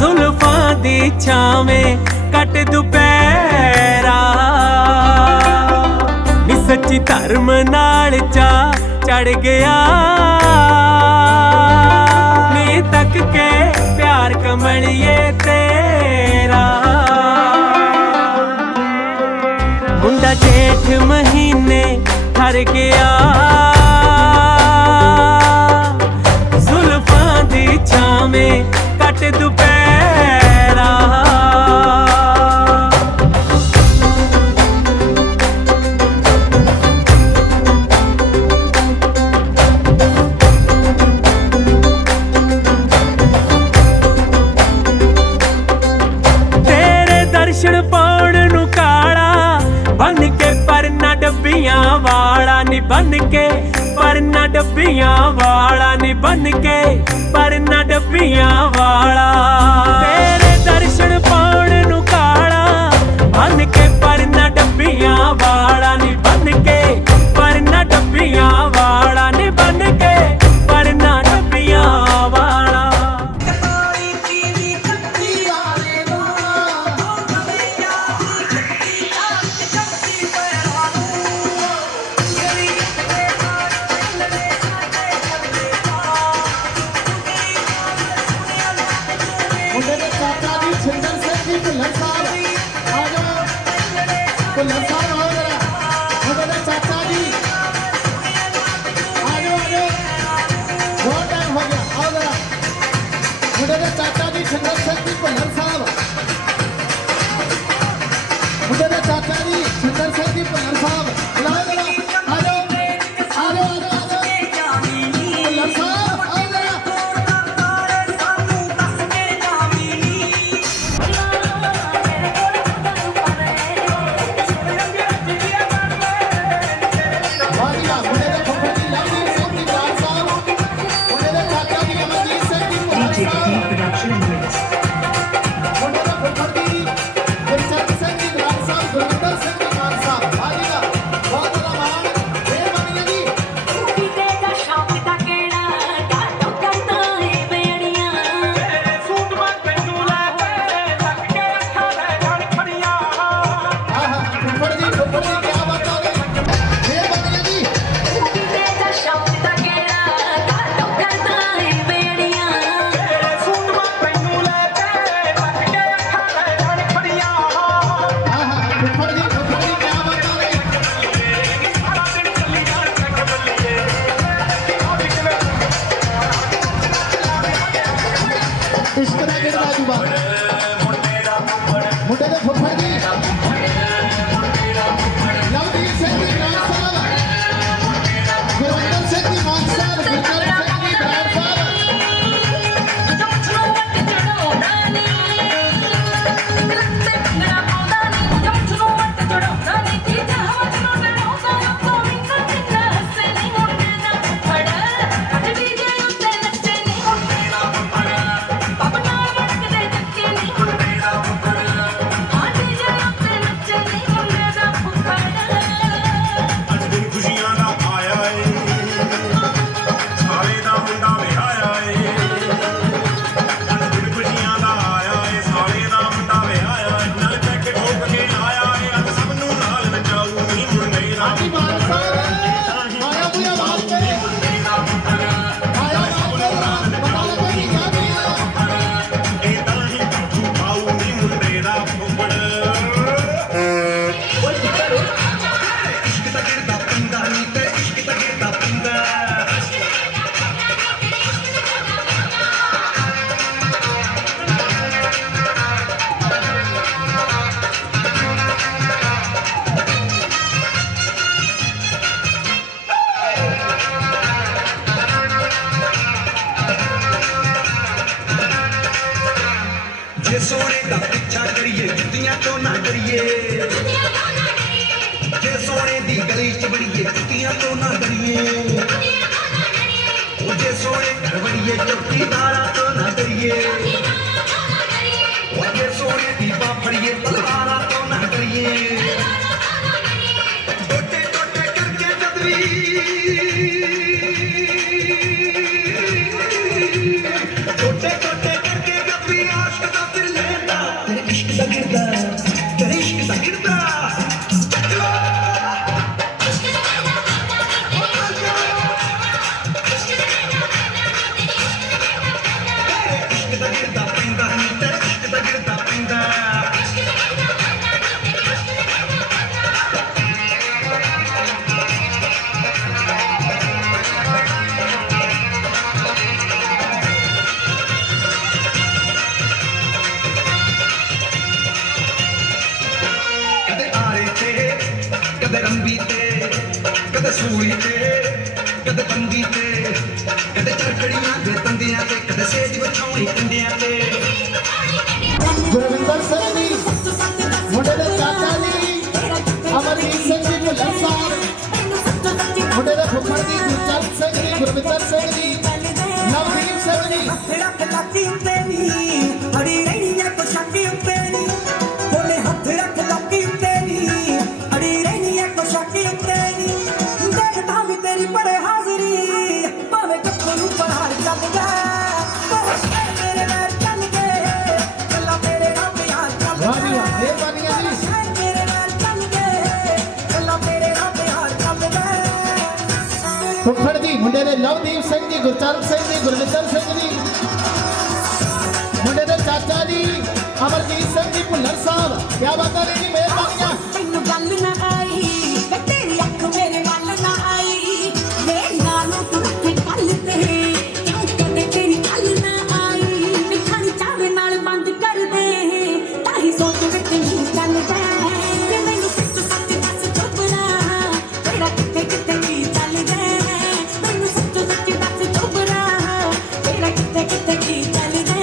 जुल्फां दी छावें कट दुपहरा नी सच्ची धर्म नाल चा चढ़ गया नी तक के प्यार कमलिए तेरा मुंडा जेठ महीने ठर गया जुल्फां दी छावें कट दुपहरा तेरे दर्शन पाउण नूं काला बन के परना डब्बियां वाला नी बन के परना डब्बियां वाला नी बन के परना डब्बियां वाला तेरे दर्शन पाउण नूं काला बन के परना डब्बियां वाला नी बन के परना डब्बियां वाला नी बन के परना डब्बियां वाला मुंडे दे चाचा जी छिंदर सिंह जी भुल्लर साहब आ जाओ भुल्लर साहब आओ जरा मुंडे दे चाचा जी आ जाओ बहुत टाइम हो गया आओ जरा मुंडे दे चाचा जी छिंदर सिंह जी भुल्लर साहब मुंडे दे चाचा जी छिंदर सिंह जी भुल्लर साहब बुलाओ जरा आ जाओ आ जाओ भुल्लर साहब आओ जरा वादिया मुंडे दे फुफड़ जी लवलीन सिंह जी बराड़ साहब मुंडे दे चाचा जी अमरजीत सिंह जी भुल्लर साहब मुंडे दे फुफड़ जी गुरचरण सिंह जी बराड़ साहब गुरविंदर सिंह जी मान साहब वादिया बहुत बड़ा मान मेहरबानी है जी फुफड़ जी क्या बात हो गई मेहरबानी है जी फुफड़ जी क्या बात हो गई इश्क दा गिर बाजूबा मुंडे दे फुफड़ जी लवलीन सिंह जी बराड़ साहब गुरविंदर सिंह जी मान साहब गुरचरण सिंह जी बराड़ साहब Baba ਜੇ ਸੋਹਣੇ ਦਾ ਪਿੱਛਾ ਕਰੀਏ ਜੁੱਤੀਆਂ ਤੋਂ ਨਾ ਡਰੀਏ ਜੇ ਸੋਹਣੇ ਦੀ ਗਲੀ ਚ ਵੜੀਏ ਜੁੱਤੀਆਂ ਤੋਂ ਨਾ ਡਰੀਏ ਉਹ ਜੇ ਸੋਹਣੇ ਘਰ ਵੜੀਏ ਚੌਕੀਦਾਰਾਂ ਤੋਂ ਨਾ ਡਰੀਏ ਉਹ ਜੇ ਸੋਹਣੇ ਦੀ ਬਾਹ ਫੜੀਏ ਤਲਵਾਰਾਂ ਤੋਂ ਨਾ ਡਰੀਏ ਟੋਟੇ ਟੋਟੇ ਕਰਕੇ ਜਦ ਵੀ ਟੋਟੇ ਟੋਟੇ ਕਰਕੇ ਜਦ ਵੀ ਆਸ਼ਕ ਦਾ ਦਿਲ ਲੈਂਦਾ ਤੇਰੇ ਇਸ਼ਕ ਦਾ ਗਿਰਦਾ ਤੇਰੇ ਇਸ਼ਕ ਦਾ ਗਿਰਦਾ ਕਦੇ ਰੰਬੀ ਤੇ ਕਦੇ ਸੂਲੀ ਤੇ ਕਦੇ ਬੰਦੀ ਤੇ ਕਦੇ ਚਰਖੜੀਆਂ ਦੇ ਤੰਦਿਆਂ ਤੇ ਕਦੇ ਸੇਜ ਵਿਛਾਉਣੀ ਕੰਡਿਆਂ ਤੇ ਗੁਰਵਿੰਦਰ ਸਿੰਘ ਜੀ ਮੁੰਡੇ ਦੇ ਚਾਚਾ ਜੀ ਅਮਰਜੀਤ ਸਿੰਘ ਜੀ ਭੁੱਲਰ ਸਾਹਿਬ ਮੁੰਡੇ ਦੇ ਫੁੱਫੜ ਜੀ ਗੁਰਚਰਨ ਸਿੰਘ ਜੀ ਗੁਰਵਿੰਦਰ ਸਿੰਘ ਜੀ ਨਵਦੀਪ ਸਿੰਘ ਜੀ ਹੱਥ ਰੱਖ ਲੱਕੀ ਉੱਤੇ ਨੀ ਅੜੀ ਰਹਿਣੀ ਐ ਕੋ ਸ਼ੱਕੀ ਉੱਤੇ ਨੀ ਬੋਲੇ ਹੱਥ ਰੱਖ ਲੱਕੀ ਉੱਤੇ ਨੀ ਅੜੀ ਰਹਿਣੀ ਐ ਕੋ ਸ਼ੱਕੀ ਉੱਤੇ ਨੀ ਦੇਖਦਾ ਵੀ ਤੇਰੀ ਬੜੇ ਹਾਜ਼ਰੀ ਭਾਵੇਂ ਕੱਪੂ ਨੂੰ ਪਹਾੜ ਚੱਲ ਗਿਆ ਮੇਰੇ ਨਾਲ ਚੱਲ ਗਏ ਗੱਲਾਂ ਮੇਰੇ ਨਾਲ ਪਿਆਰ ਚੱਲ ਗਿਆ ਵਾਹ ਜੀ ਵਾਹ ਮਿਹਰਬਾਨੀਆਂ ਜੀ ਮੇਰੇ ਨਾਲ ਚੱਲ ਗਏ ਗੱਲਾਂ ਮੇਰੇ ਨਾਲ ਪਿਆਰ ਚੱਲ ਗਿਆ ਫੁੱਫੜ ਜੀ ਮੁੰਡੇ ਦੇ ਨਵਦੀਪ ਸਿੰਘ ਜੀ ਗੁਰਚਰਨ ਸਿੰਘ ਜੀ ਗੁਰਵਿੰਦਰ ਸਿੰਘ ਜੀ ਮੁੰਡੇ ਦੇ ਚਾਚਾ ਜੀ ਅਮਰਜੀਤ ਸਿੰਘ ਜੀ ਭੁੱਲਰ ਸਾਹਿਬ ਕੀ ਬਾਤਾਂ ਨੇ ਜੀ ਮਿਹਰਬਾਨੀਆਂ ਤੈਨੂੰ ਗੱਲ ਨਾ ਆਈ ਵੇ ਤੇਰੀ ਅੱਖ ਮੇਰੇ ਵੱਲ ਨਾ ਆਈ ਵੇ ਨਾਲੋਂ ਤੂੰ ਤੇ ਕੱਲ ਤੇ ਕਿਉਂ ਕਦੇ ਤੇਰੀ ਗੱਲ ਨਾ ਆਈ ਵੇ ਖਾਣੀ ਚਾਵੇ ਨਾਲ ਬੰਦ ਕਰ ਦੇ ਤਾਹੀ ਸੋਚ ਵਿੱਚ ਨਹੀਂ ਚੱਲਦਾ ਵੇ ਮੈਨੂੰ ਸੱਚ ਸੱਚ ਦੱਸ ਚੁੱਪਣਾ ਤੇਰਾ ਕਿੱਥੇ ਕਿੱਥੇ ਕੀ ਚੱਲਦਾ ਮੈਨੂੰ ਸੱਚ ਸੱਚ ਦੱਸ ਚੁੱਪਣਾ ਤੇਰਾ ਕਿੱਥੇ ਕਿੱਥੇ ਕੀ ਚੱਲਦਾ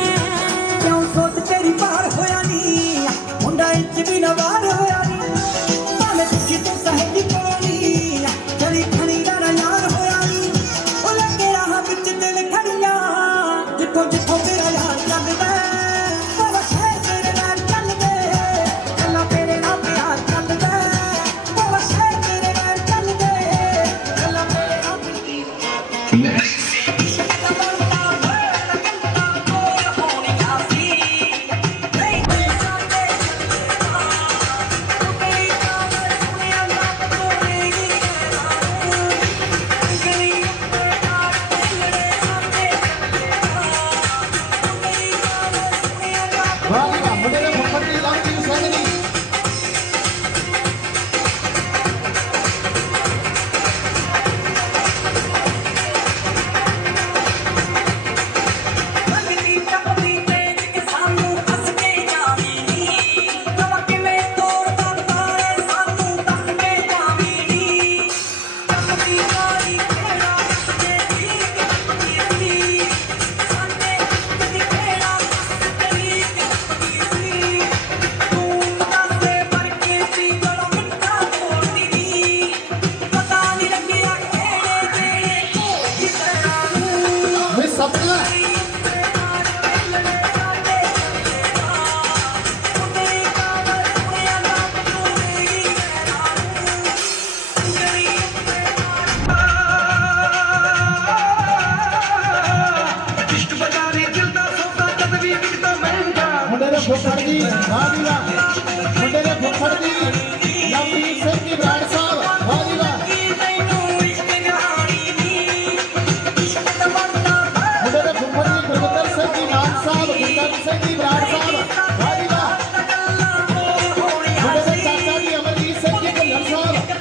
ਕਿਉਂ ਸੋਚ ਤੇਰੀ ਪਾਰ ਹੋਇਆ ਨੀ ਮੁੰਡਾ ਇੰਚ ਵੀ ਨਾ ਬਾਹਰ ਹੋਇਆ ਨੀ ਭਾਵੇਂ ਤੁਝੀ ਤੋਂ ਸਹਿਜ ਕੋਲੀ ਚਲੀ ਖਣੀ ਦਾ ਨਾ ਯਾਰ ਹੋਇਆ ਨੀ ਉਹ ਲੱਗੇ ਰਾਹ ਵਿੱਚ ਦਿਲ ਖੜੀਆਂ ਜਿੱਥੋਂ ਜਿੱਥੋਂ ਤੇਰਾ ਯਾਰ ਚੱਲਦਾ ਉਹ ਸ਼ਹਿਰ ਤੇਰੇ ਨਾਲ ਚੱਲਦੇ ਗੱਲਾਂ ਤੇਰੇ ਨਾਲ ਪਿਆਰ ਚੱਲਦਾ ਉਹ ਸ਼ਹਿਰ ਤੇਰੇ ਨਾਲ ਚੱਲਦੇ ਗੱਲਾਂ ਤੇਰੇ ਨਾਲ ਵਾਹ ਜੀ ਵਾਹ ਮੁੰਡੇ ਦੇ ਫੁੱਫੜ ਜੀ ਲਵਜੀਤ ਸਿੰਘ ਜੀ ਲੱਗਦੀ ਟੱਪਦੀ ਤੇ ਕਿ ਸਾਨੂੰ ਹੱਸ ਕੇ ਜਾਵੀਂ ਨੀ ਕਵਾ ਕਿਵੇਂ ਤੋੜਦਾ ਤਾਰੇ ਸਾਨੂੰ ਦੱਸ ਕੇ ਜਾਵੀਂ ਨੀ ਟੱਪਦੀ ਵਾਰੀ ਕਿਹੜਾ ਦੱਸ ਕੇ ਦੀ ਟੱਪਦੀ ਸੀ ਸਾਡੇ ਕਦੀ ਕਿਹੜਾ ਦੱਸ ਕਰੀ ਟੱਪਦੀ ਸੀ ਤੂੰ ਦੱਸੇ ਪਰ ਕੇ ਸੀ ਗਲੋਂ ਮਿੱਠਾ ਬੋਲਦੀ ਨੀ ਪਤਾ ਨਹੀਂ ਲੱਗਿਆ ਕਿਹੜੇ ਦੇ ਕੋਈ ਤਰ੍ਹਾਂ ਨੂੰ ਵੇ ਸਪਨਾ ਇਸ਼ਕ ਬਜਾਨੇ ਦਿਲ ਦਾ ਸੌਦਾ ਕਦ ਵੀ ਵਿਕਦਾ ਮਹਿੰਗਾ ਮੁੰਡੇ ਦੇ ਫੁੱਫੜ ਜੀ ਵਾਹ ਜੀ ਵਾਹ ਮੁੰਡੇ ਦੇ ਫੁੱਫੜ ਜੀ ਨਵਦੀਪ ਸਿੰਘ ਜੀ ਬਰਾੜ ਸਾਹਿਬ ਵਾਹ ਜੀ ਵਾਹ ਮੁੰਡੇ ਦੇ ਫੁੱਫੜ ਜੀ ਗੁਰਵਿੰਦਰ ਸਿੰਘ ਜੀ ਮਾਨ ਸਾਹਿਬ ਗੁਰਚਰਨ ਸਿੰਘ ਜੀ ਬਰਾੜ ਸਾਹਿਬ ਵਾਹ ਜੀ ਵਾਹ ਮੁੰਡੇ ਦੇ ਚਾਚਾ ਜੀ ਅਮਰਜੀਤ ਸਿੰਘ ਜੀ ਭੁੱਲਰ ਸਾਹਿਬ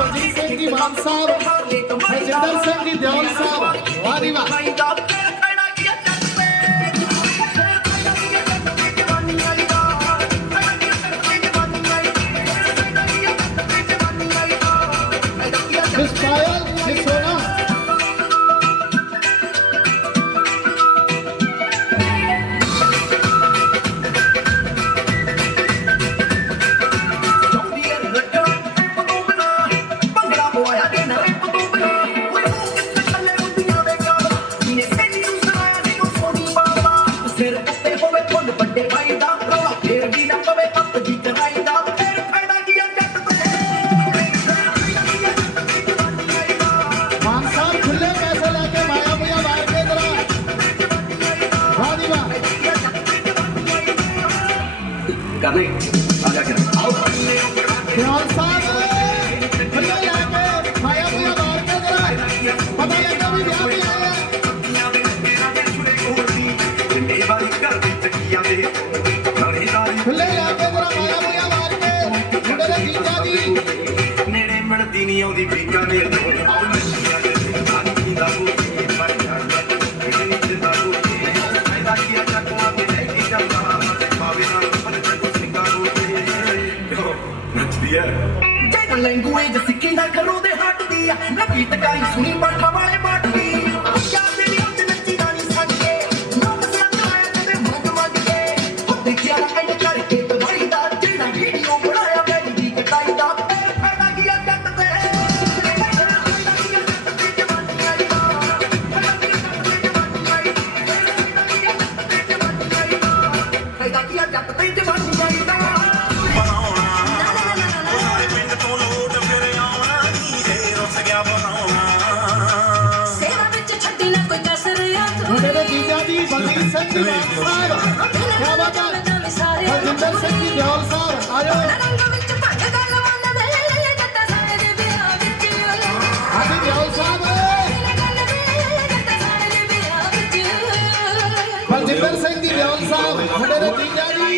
बलजीत सिंह जी मान साहब, हरजिंदर सिंह जी दियोल साहब, वाह जी वाह। मिस पायल, मिस सोना, मान साहब खुले पैसे लेके माया मुया मार के जरा, वाह जी वाह। दियोल साहब खुले लेके माया मुया मार के जरा, पता लगा भी ब्याह भी आया। खुले लेके जरा माया मुया मार के मुंडे दे जीजा जी। नेड़े मिलदी नहीं आउंदी बीका ने लैंगुएज सिक्की ना करो दे हट दिया ना गीत गाई सुनी पाठा वाले बाट दी क्या तेरी हट नच्ची रानी सन के लोग संग आया तेरे मग मग के देखिया ना एंड करके तो भाई दा जेना वीडियो बनाया मेरी दी कटाई दा फायदा किया जट ते फायदा किया जट ते जवानी आई दा मुंडे दे जीजा जी बलजीत सिंह जी मान साहब, क्या बात है। हरजिंदर सिंह जी दियोल साहब आयो। हाजी दियोल साहब, हरजिंदर सिंह जी दियोल साहब, मुंडे दे जीजा जी।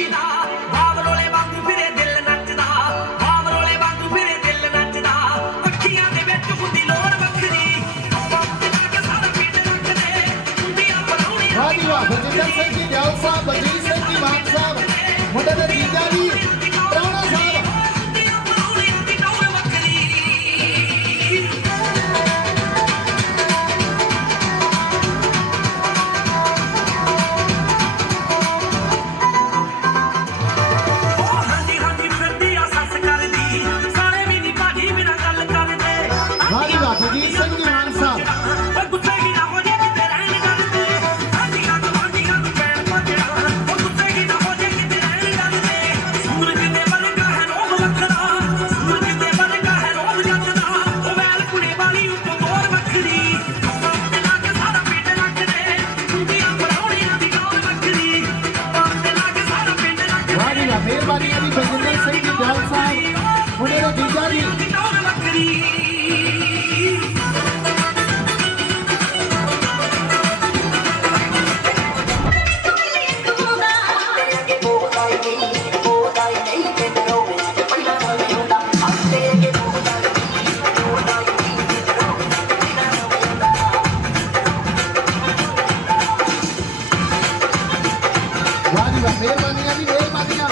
वाह जी वाह। हरजिंदर सिंह जी दियोल साहब, बलजीत सिंह जी मान साहब, मुंडे दे जीजा जी, प्राणा साहब। वाह जी वाह। बलजीत सिंह जी मान साहब, मेहरबानी है जी। बलजिंदर सिंह जी दियोल साहब, मुंडे दे जीजा जी। वाह जी वाह। मेहरबानी है जी, मेहरबानी है।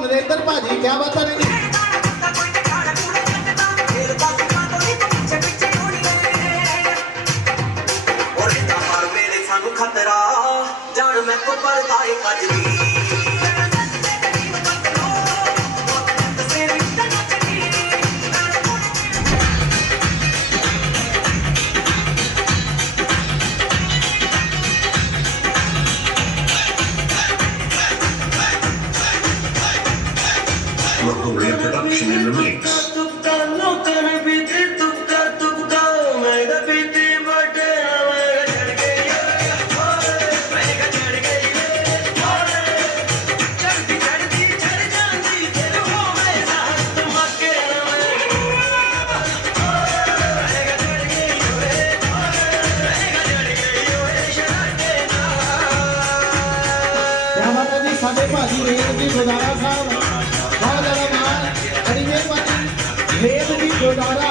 नरेंद्र भाजी क्या बता रहे जी। खतरा जान मैं तो पर production in the mix. ਸਾਡੇ ਭਾਜੀ ਰੇਤ ਦੀ ਗੁਰਦਾਰਾ ਸਾਹਿਬ ਬਹੁਤ ਜ਼ਿਆਦਾ ਮਾਣ ਬੜੀ ਮਿਹਰਬਾਨੀ ਰੇਤ ਦੀ ਗੁਰਦਾਰਾ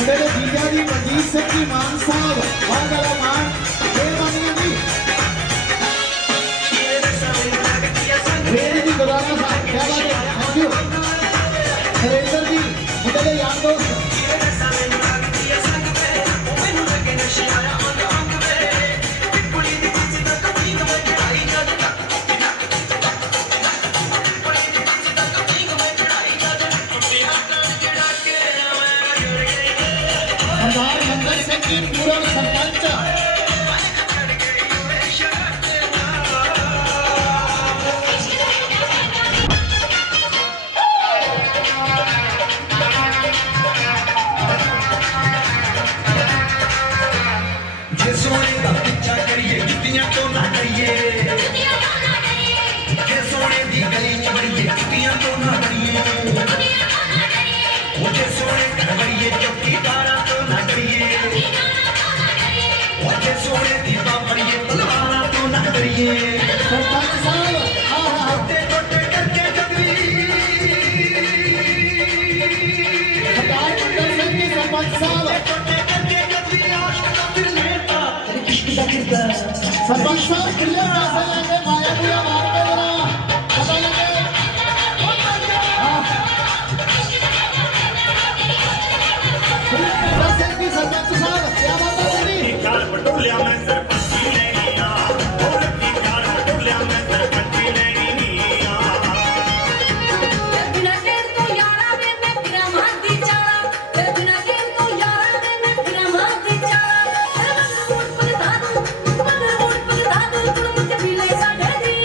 ਮੇਰੇ ਜੀਜਾ ਜੀ ਮਨਜੀਤ ਸਿੰਘ ਜੀ ਮਾਨ ਸਾਹਿਬ ਬਹੁਤ ਜ਼ਿਆਦਾ ਮਾਣ ਮਿਹਰਬਾਨੀ ਜੀ ਰੇਤ ਦੀ ਗੁਰਦਾਰਾ ਸਾਹਿਬ ਕਿਆ ਬਾਤ ਹੈ ਥੈਂਕ ਯੂ ਨਰਿੰਦਰ ਜੀ ਮੁੰਡੇ ਦੇ ਯਾਰ ਦੋਸਤ सरदार मंगल सिंह जी पूर्व सरपंच जे सोने का पीछा करिए जुतियां तो ना करिए जे सोने दी गली च बड़िए जुतियां तो ना करिए जे सोने घर बड़िए चौकीदारा तो ना करिए जे सोने दी बापड़िए तलवारा तो ना करिए सरपंच साहब छोटे छोटे करके जगरी सरदार मंगल सिंह जी सरपंच साहब छोटे करके जगरी आशिक का फिर लेता सरपंच साहब किले पैसे लेंगे माया पूरा मार के जरा पता लगे सरपंच साहब क्या बात है मेरी कार बटोलिया में सरपंची नहीं आ और की कार बटोलिया में सरपंची नहीं आ बिना के तो यारा दे मैं तेरा माती चाला बिना के तो यारा दे मैं तेरा माती चाला मन मोड़ पर दादू तुड़ मुझे भी ले सा डरी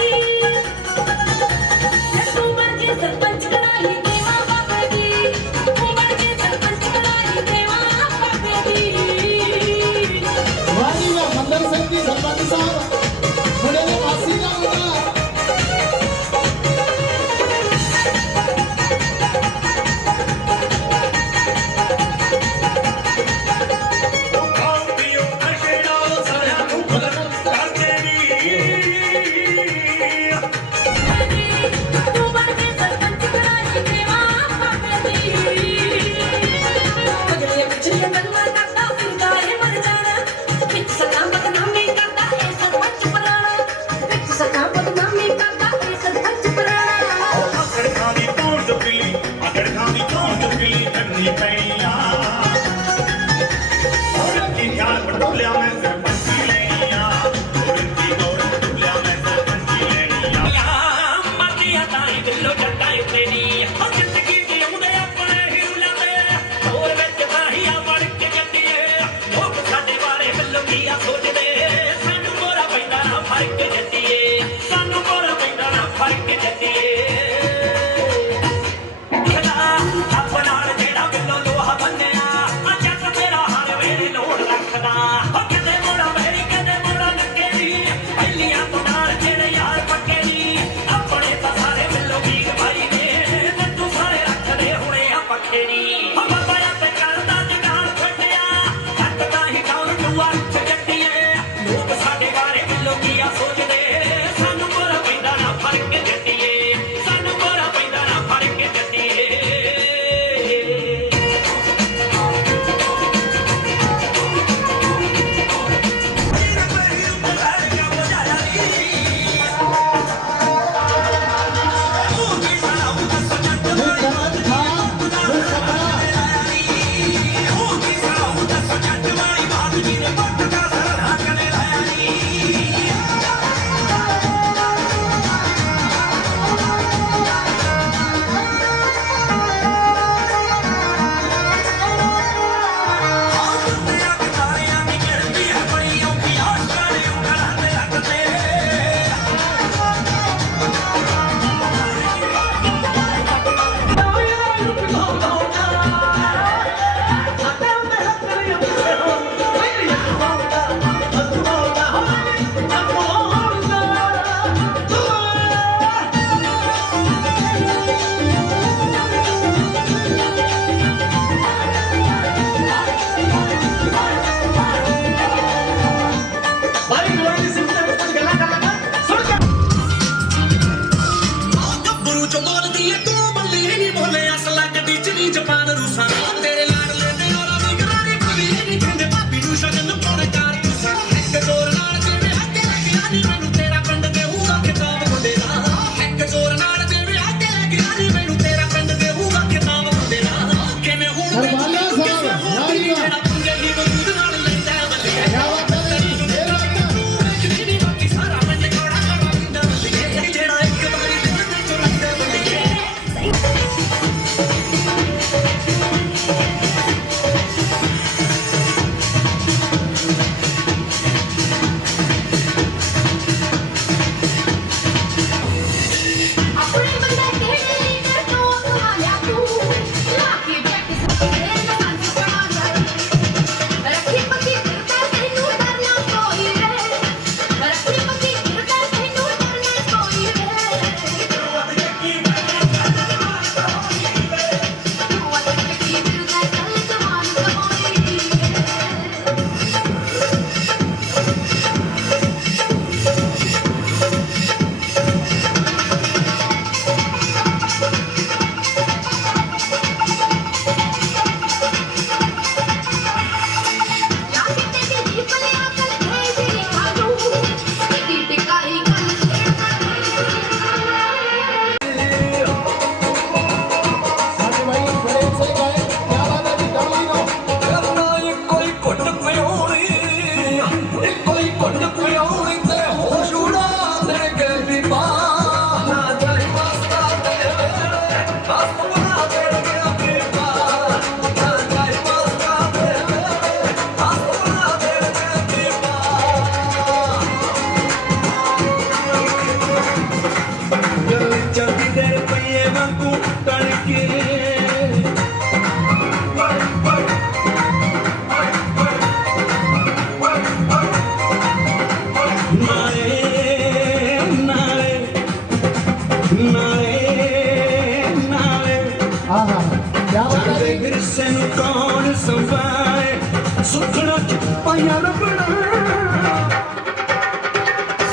ਸੰਭਾਏ ਸੁਖਣਾ ਚ ਪਾਇਆ ਰਬਣਾ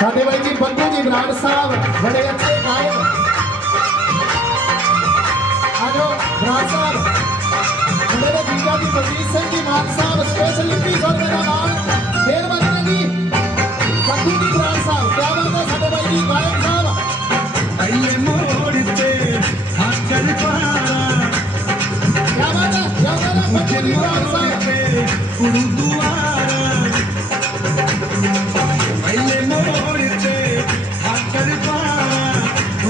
ਸਾਡੇ ਬਾਈ ਜੀ ਬੰਦੂ ਜੀ ਬਰਾੜ ਸਾਹਿਬ ਬੜੇ ਅੱਛੇ ਗਾਇਕ ਆਜੋ ਬਰਾੜ ਸਾਹਿਬ ਮੇਰੇ ਜੀਜਾ ਜੀ ਬਲਜੀਤ ਸਿੰਘ ਜੀ ਮਾਨ ਸਾਹਿਬ ਸਪੈਸ਼ਲ ਲਿਪੀ ਸਰ ਮੇਰਾ ਨਾਮ ਫੇਰ ਬੰਦੇ ਜੀ ਬੰਦੂ ਜੀ ਬਰਾੜ ਸਾਹਿਬ ਕਿਆ ਬਾਤ ਹੈ ਸਾਡੇ ਬਾਈ ਜੀ ਗਾਇਕ ਸਾਹਿਬ ਅਈਏ ਮੋੜ ਤੇ ਹਾਕਰ ਪਾਰਾ ਕਿਆ ਬਾਤ ਹੈ ਬੰਦੂ ਜੀ ਬਰਾੜ ਸਾਹਿਬ ਗੁਰਦੁਆਰਾ ਅਈਏ ਮੋੜ ਤੇ ਹਾਕਰ ਪਾਰਾ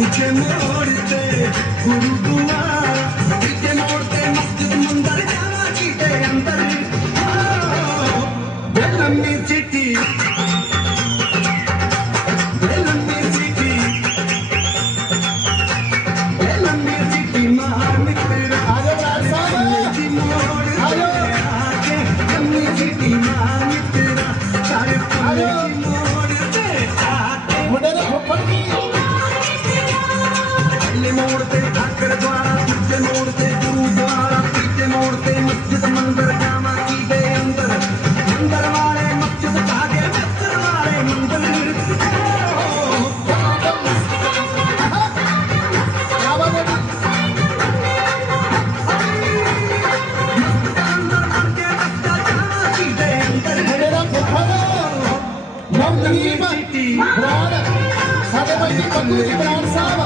ਉੱਚੇ ਮੋੜ ਤੇ ਗੁਰਦੁਆਰਾ ਇੱਥੇ ਮੋੜ ਤੇ ਮਸਜਿਦ ਮੰਦਰ ਜਾਵਾ ਜੀ ਦੇ ਅੰਦਰ ਬੇਲੰਮੀ ਚਿੱਟੀ ਬੇਲੰਮੀ ਚਿੱਟੀ ਬੇਲੰਮੀ ਚਿੱਟੀ ਮਾਰ ਮਿੱਤਰ ਆਜੋ ਬਰਾੜ ਸਾਹਿਬ ਦੀ ਮੋੜ ਆਜੋ ਆਕੇ ਲੰਮੀ ਚਿੱਟੀ ਮਾਰ ਮਿੱਤਰ ਸਾਰੇ ਪੁੱਲੇ ਦੀ ਮੋੜ ਤੇ ਆਕੇ ਮੁੰਡੇ ਦਾ ਫੁੱਫੜ ਜੀ ਪਹਿਲੇ ਮੋੜ ਤੇ ਠਾਕਰ ਦੁਆਰਾ ਦੂਜੇ ਮੋੜ ਤੇ ਗੁਰੂਦੁਆਰਾ ਤੀਜੇ ਮੋੜ ਤੇ ਮਸਜਿਦ ਮੰਦਰ ਜਾਵਾਂ ਕੀ ਦੇ ਅੰਦਰ ਮੰਦਰ ਵਾਲੇ ਮਸਜਿਦ ਕਾਗੇ ਮੰਦਰ ਵਾਲੇ ਮੰਦਰ ਕਿਆ ਬਾਤ ਹੈ ਮੁੰਡੇ ਦਾ ਫੁੱਫੜ ਨਵਦੀਪ ਬਰਾੜ ਸਾਡੇ ਬਾਈ ਜੀ ਬੰਦੂ ਜੀ ਬਰਾੜ ਸਾਹਿਬ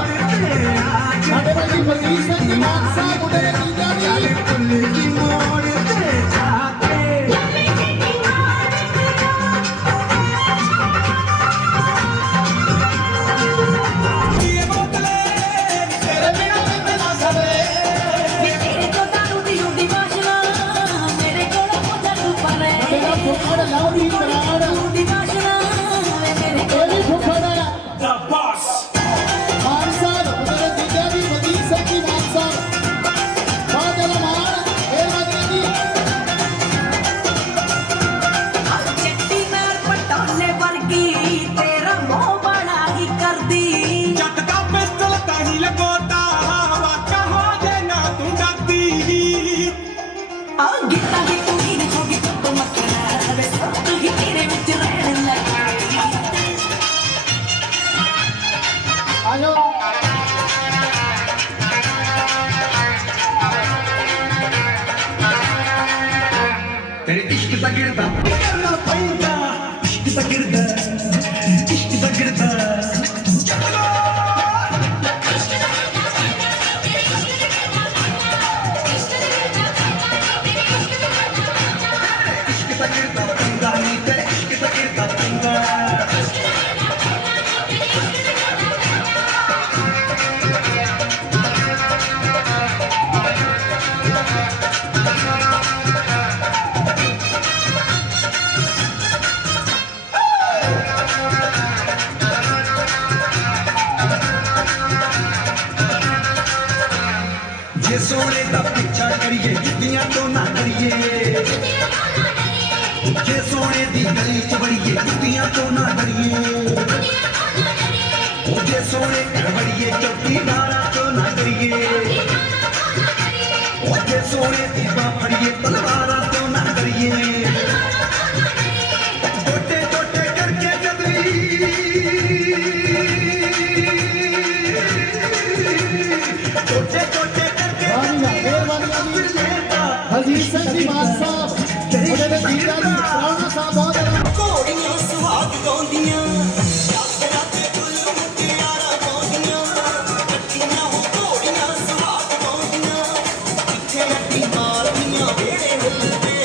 ਸਾਡੇ ਬਾਈ ਜੀ ਬਲਜੀਤ ਸਿੰਘ ਜੀ ਮਾਨ ਸਾਹਿਬ ਮੁੰਡੇ ਦੇ ਜੀਜਾ ਜੀ ਪੁੱਲੇ ਦੀ ਮੋੜ ਤੇ ਆਕੇ ਤੇਰੇ ਤੋਂ ਦਾਰੂ ਦੀ ਉੱਡੀ ਵਾਸ਼ਨਾ ਮੇਰੇ ਕੋਲੋਂ ਪੁੱਛਾ ਤੂੰ ਪਰੇ ਮੇਰਾ ਫੁੱਫੜ ਲਵਲੀ ਬਰਾੜ ਉੱਡੀ ਵਾਸ਼ਨਾ ਮੇਰੇ ਇਹ ਵੀ ਫੁੱਫੜ ਹੈ ਦਾ ਬਾਸ ਮਾਨ ਸਾਹਿਬ ਮੁੰਡੇ ਦੇ ਜੀਜਾ ਜੀ ਬਲਜੀਤ ਸਿੰਘ ਜੀ ਮਾਨ ਸਾਹਿਬ ਬਹੁਤ ਜ਼ਿਆਦਾ ਮਾਣ ਇਹ ਬਾਤ ਜੀ ਚਿੱਟੀ ਨਾਲ ਪਟਾਲੇ ਵਰਗੀ ਤੇਰਾ ਮੋਹ ਬੜਾ ਹੀ ਕਰਦੀ ਜੱਟ ਦਾ ਪਿਸਤਲ ਤਾਂ ਹੀ ਲਗੋਤਾ ਵਾਕਾ ਹੋ ਜੇ ਨਾ ਤੂੰ ਡਰਦੀ ਆ ਗਿੱਟਾ ਦੀ ਕੁੜੀ ਨੇ ਹੋ ਗਈ ਤੂੰ ਮੱਖਣਾ ਵੇ ਤੂੰ ਹੀ ਤੇਰੇ ਵਿੱਚ ਰਹਿਣ ਲੱਗੀ ਆਜੋ ਤੇਰੇ ਇਸ਼ਕ ਦਾ ਗਿਰਦਾ ਕਰਨਾ ਪੈਂਦਾ ਇਸ਼ਕ ਦਾ ਗਿਰਦਾ ਇਸ਼ਕ ਦਾ ਗਿਰਦਾ ਇਸ਼ਕ ਦਾ ਗਿਰਦਾ ਪੈਂਦਾ ਨੀ ਤੇਰੇ ਇਸ਼ਕ ਦਾ ਗਿਰਦਾ ਪੈਂਦਾ ਜੇ ਸੋਹਣੇ ਦਾ ਪਿੱਛਾ ਕਰੀਏ ਜੁੱਤੀਆਂ ਤੋਂ ਨਾ ਕਰੀਏ ਜੇ ਸੋਹਣੇ ਦੀ ਗਲੀ ਚ ਵੜੀਏ ਜੁੱਤੀਆਂ ਤੋਂ ਨਾ ਡਰੀਏ ਉਹ ਜੇ ਸੋਹਣੇ ਘਰ ਵੜੀਏ ਚੌਕੀਦਾਰਾਂ ਤੋਂ ਨਾ ਡਰੀਏ ਉਹ ਜੇ ਸੋਹਣੇ ਦੀ ਬਾਹ ਫੜੀਏ ਤਲਵਾਰਾਂ ਤੋਂ ਨਾ ਡਰੀਏ ਟੋਟੇ ਟੋਟੇ ਕਰਕੇ ਜਦਵੀ ਟੋਟੇ ਟੋਟੇ ਕਰਕੇ ਮਿਹਰਬਾਨੀ ਜੀ ਬਲਜੀਤ ਸਿੰਘ ਜੀ ਮਾਨ ਸਾਹਿਬ ਮੁੰਡੇ ਦੇ ਜੀਜਾ ਜੀ ਪ੍ਰਾਹੁਣਾ ਸਾਹਿਬ ਬਹੁਤ ਜ਼ਿਆਦਾ ਘੋੜੀਆਂ ਸੁਹਾਗ ਗਾਉਂਦੀਆਂ ਯਾਤਰਾ ਤੇ ਫੁੱਲ ਮੁਟਿਆਰਾਂ ਗਾਉਂਦੀਆਂ ਕੱਟੀਆਂ ਹੋ ਘੋੜੀਆਂ ਸੁਹਾਗ ਗਾਉਂਦੀਆਂ ਪਿੱਛੇ ਅੱਡੀ ਮਾਰਦੀਆਂ ਵੇੜੇ ਹਿੱਲਦੇ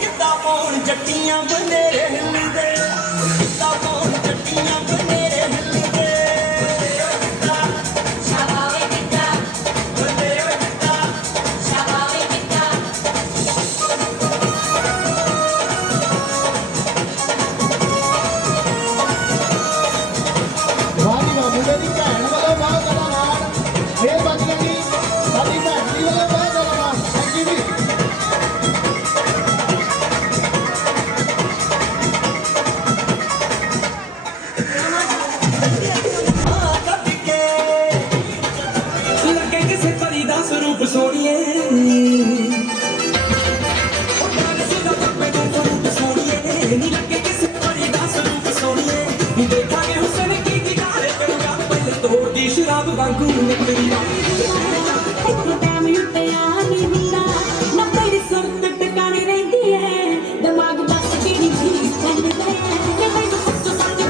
ਕਿੱਦਾਂ ਪਾਉਣ ਜੱਟੀਆਂ ਬਨੇਰੇ ਹਿੱਲਦੇ ਕਿੱਦਾਂ ਪਾਉਣ ਜੱਟੀਆਂ ਬਨੇਰੇ ਹਿੱਲਦੇ ਸ਼ਾਬਾਵੇ ਕਿੱਤਾ ਬਨੇਰੇ ਕਿੱਦਾਂ ਸ਼ਾਬਾਵੇ ਕਿੱਤਾ नहीं लगे किसी बड़ी दास रूप सोनिए देखा के हुसैन की किनारे करूंगा पहले तो दी शराब वांगू निकली एक टाइम युते आनी हुंदा ना तेरी सुरत टकाने रहती है दिमाग बस तेरी भी चल दे मैं तो कुछ सच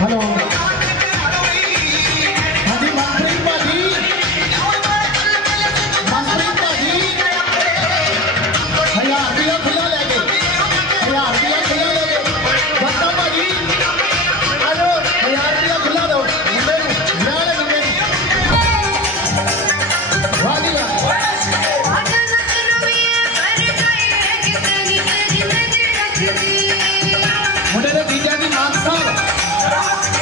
हेलो हाँ जी मनप्रीत भाजी मनप्रीत भाजी 1000 रुपया खुला ले गए 1000 रुपया खुला ले गए बच्चा भाजी आलो 1000 रुपया खुला दो मुंडे नूं विआह वाले मुंडे नूं वाह जी वाह मुंडे दे जीजा जी मान साहब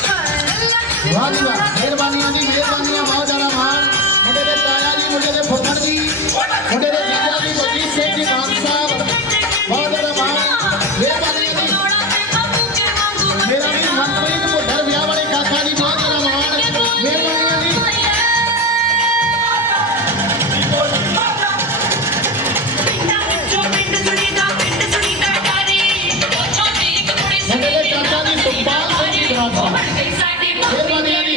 वाह जी वाह मेहरबानियां जी मेहरबानियां बहुत ज्यादा मान मुंडे दे ताया जी मुंडे दे फुफड़ जी मुंडे दे जीजा जी बलजीत सिंह जी मान साहब बहुत ज्यादा मान मेहरबानियां जी मेरा भी मनप्रीत मुंडर विआह वाले काका जी बहुत ज्यादा मान मेहरबानियां जी मुंडे दे चाचा जी सुखपाल सिंह जी मान साहब मेहरबानियां जी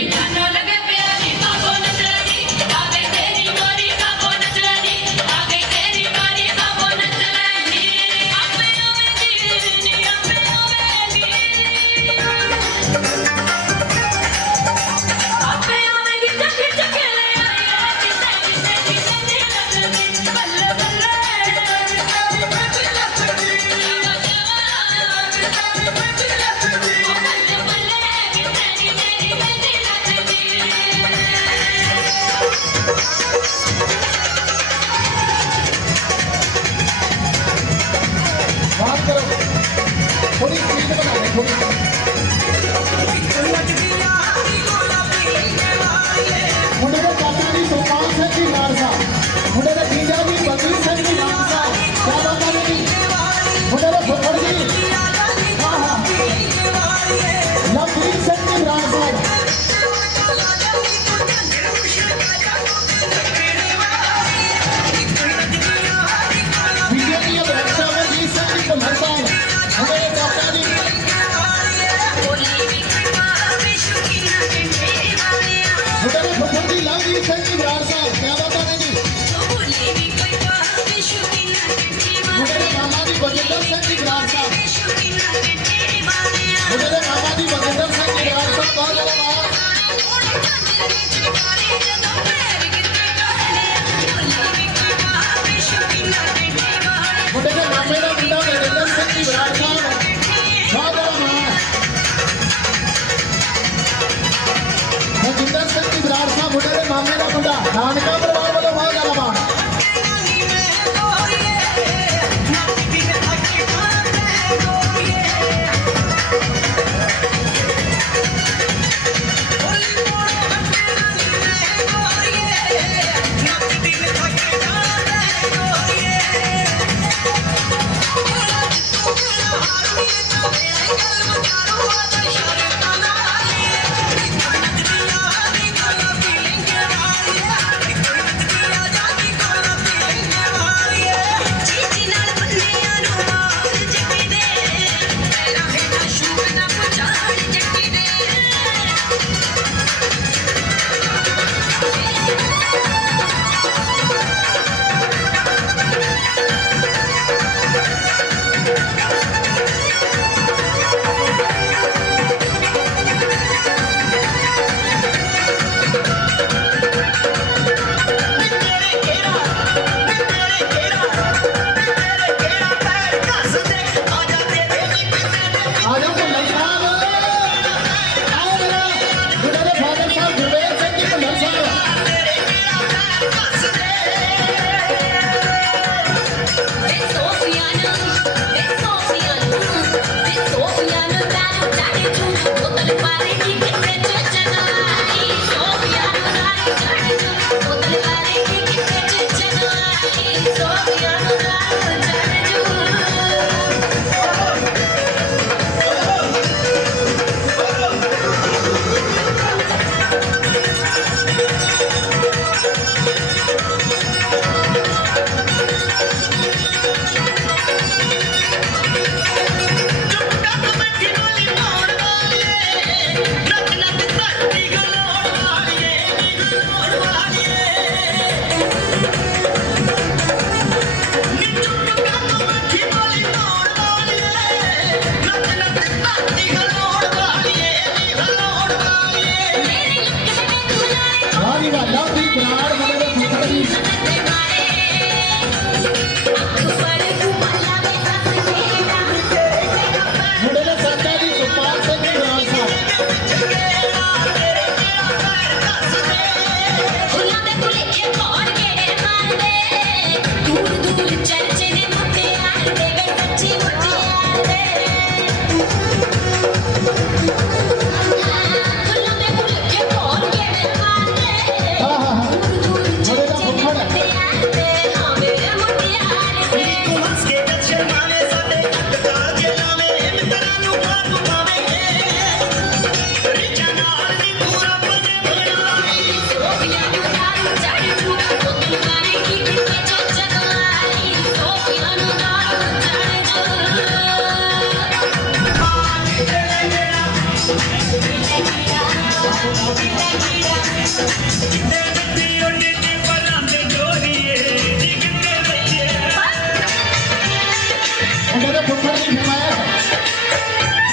मेरे फुफड़ की फरमाया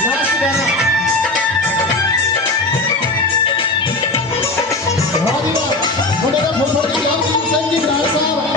लास्ट गाना वादी वाह मेरे फुफड़ की जान सिंह जी राय साहब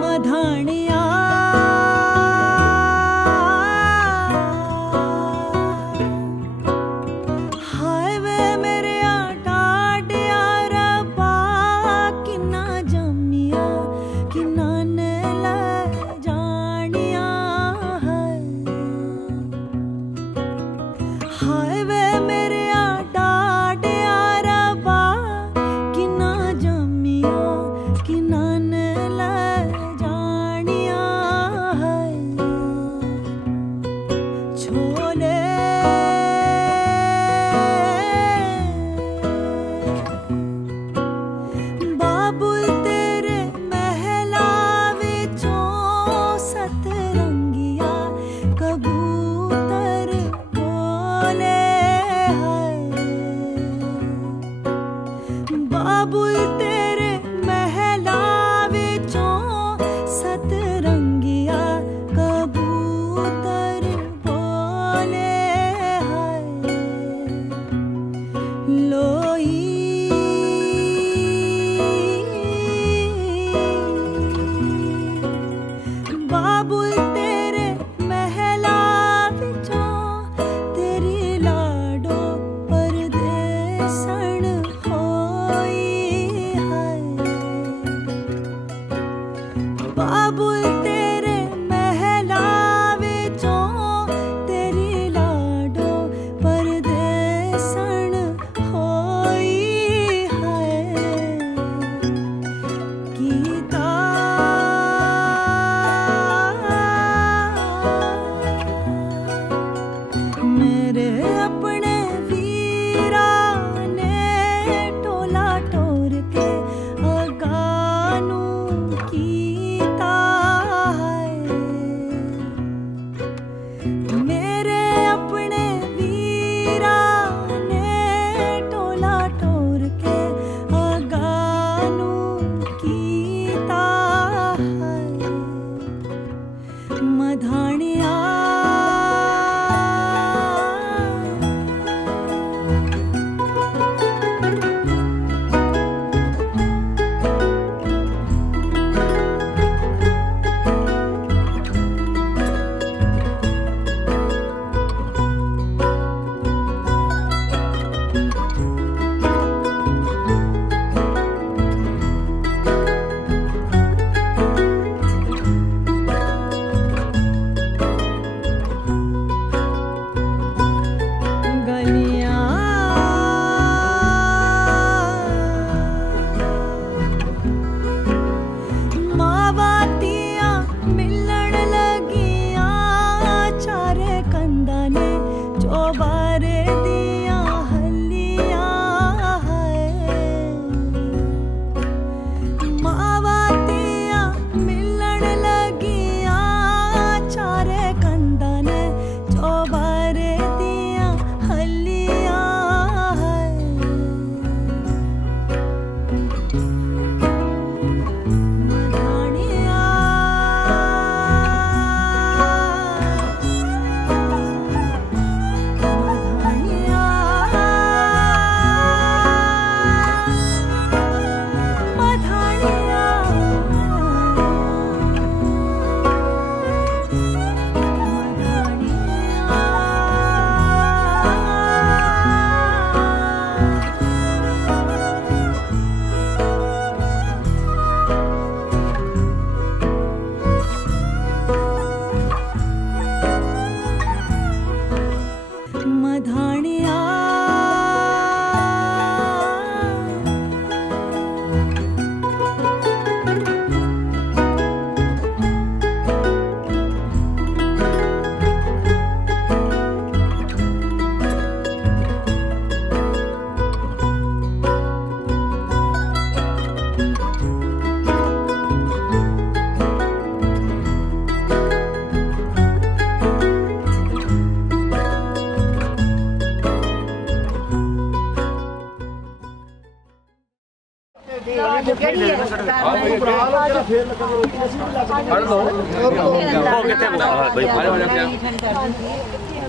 मधानिया हाय वे मेरे टाटिया रब्बा किन्ना जम्मिया किन्ना ने ले जानिया हाय वे मेरे टाटिया रब्बा किन्ना जम्मिया किन्ना ने ले जानिया छोले बाबुल तेरे महला विचों सतरंगिया कबूतर बोले बाबुल तेरे महला विचों सतरंगिया कबूतर बोले लोई बाबुल तेरे महला विचों तेरी लाडो परदेसण होई है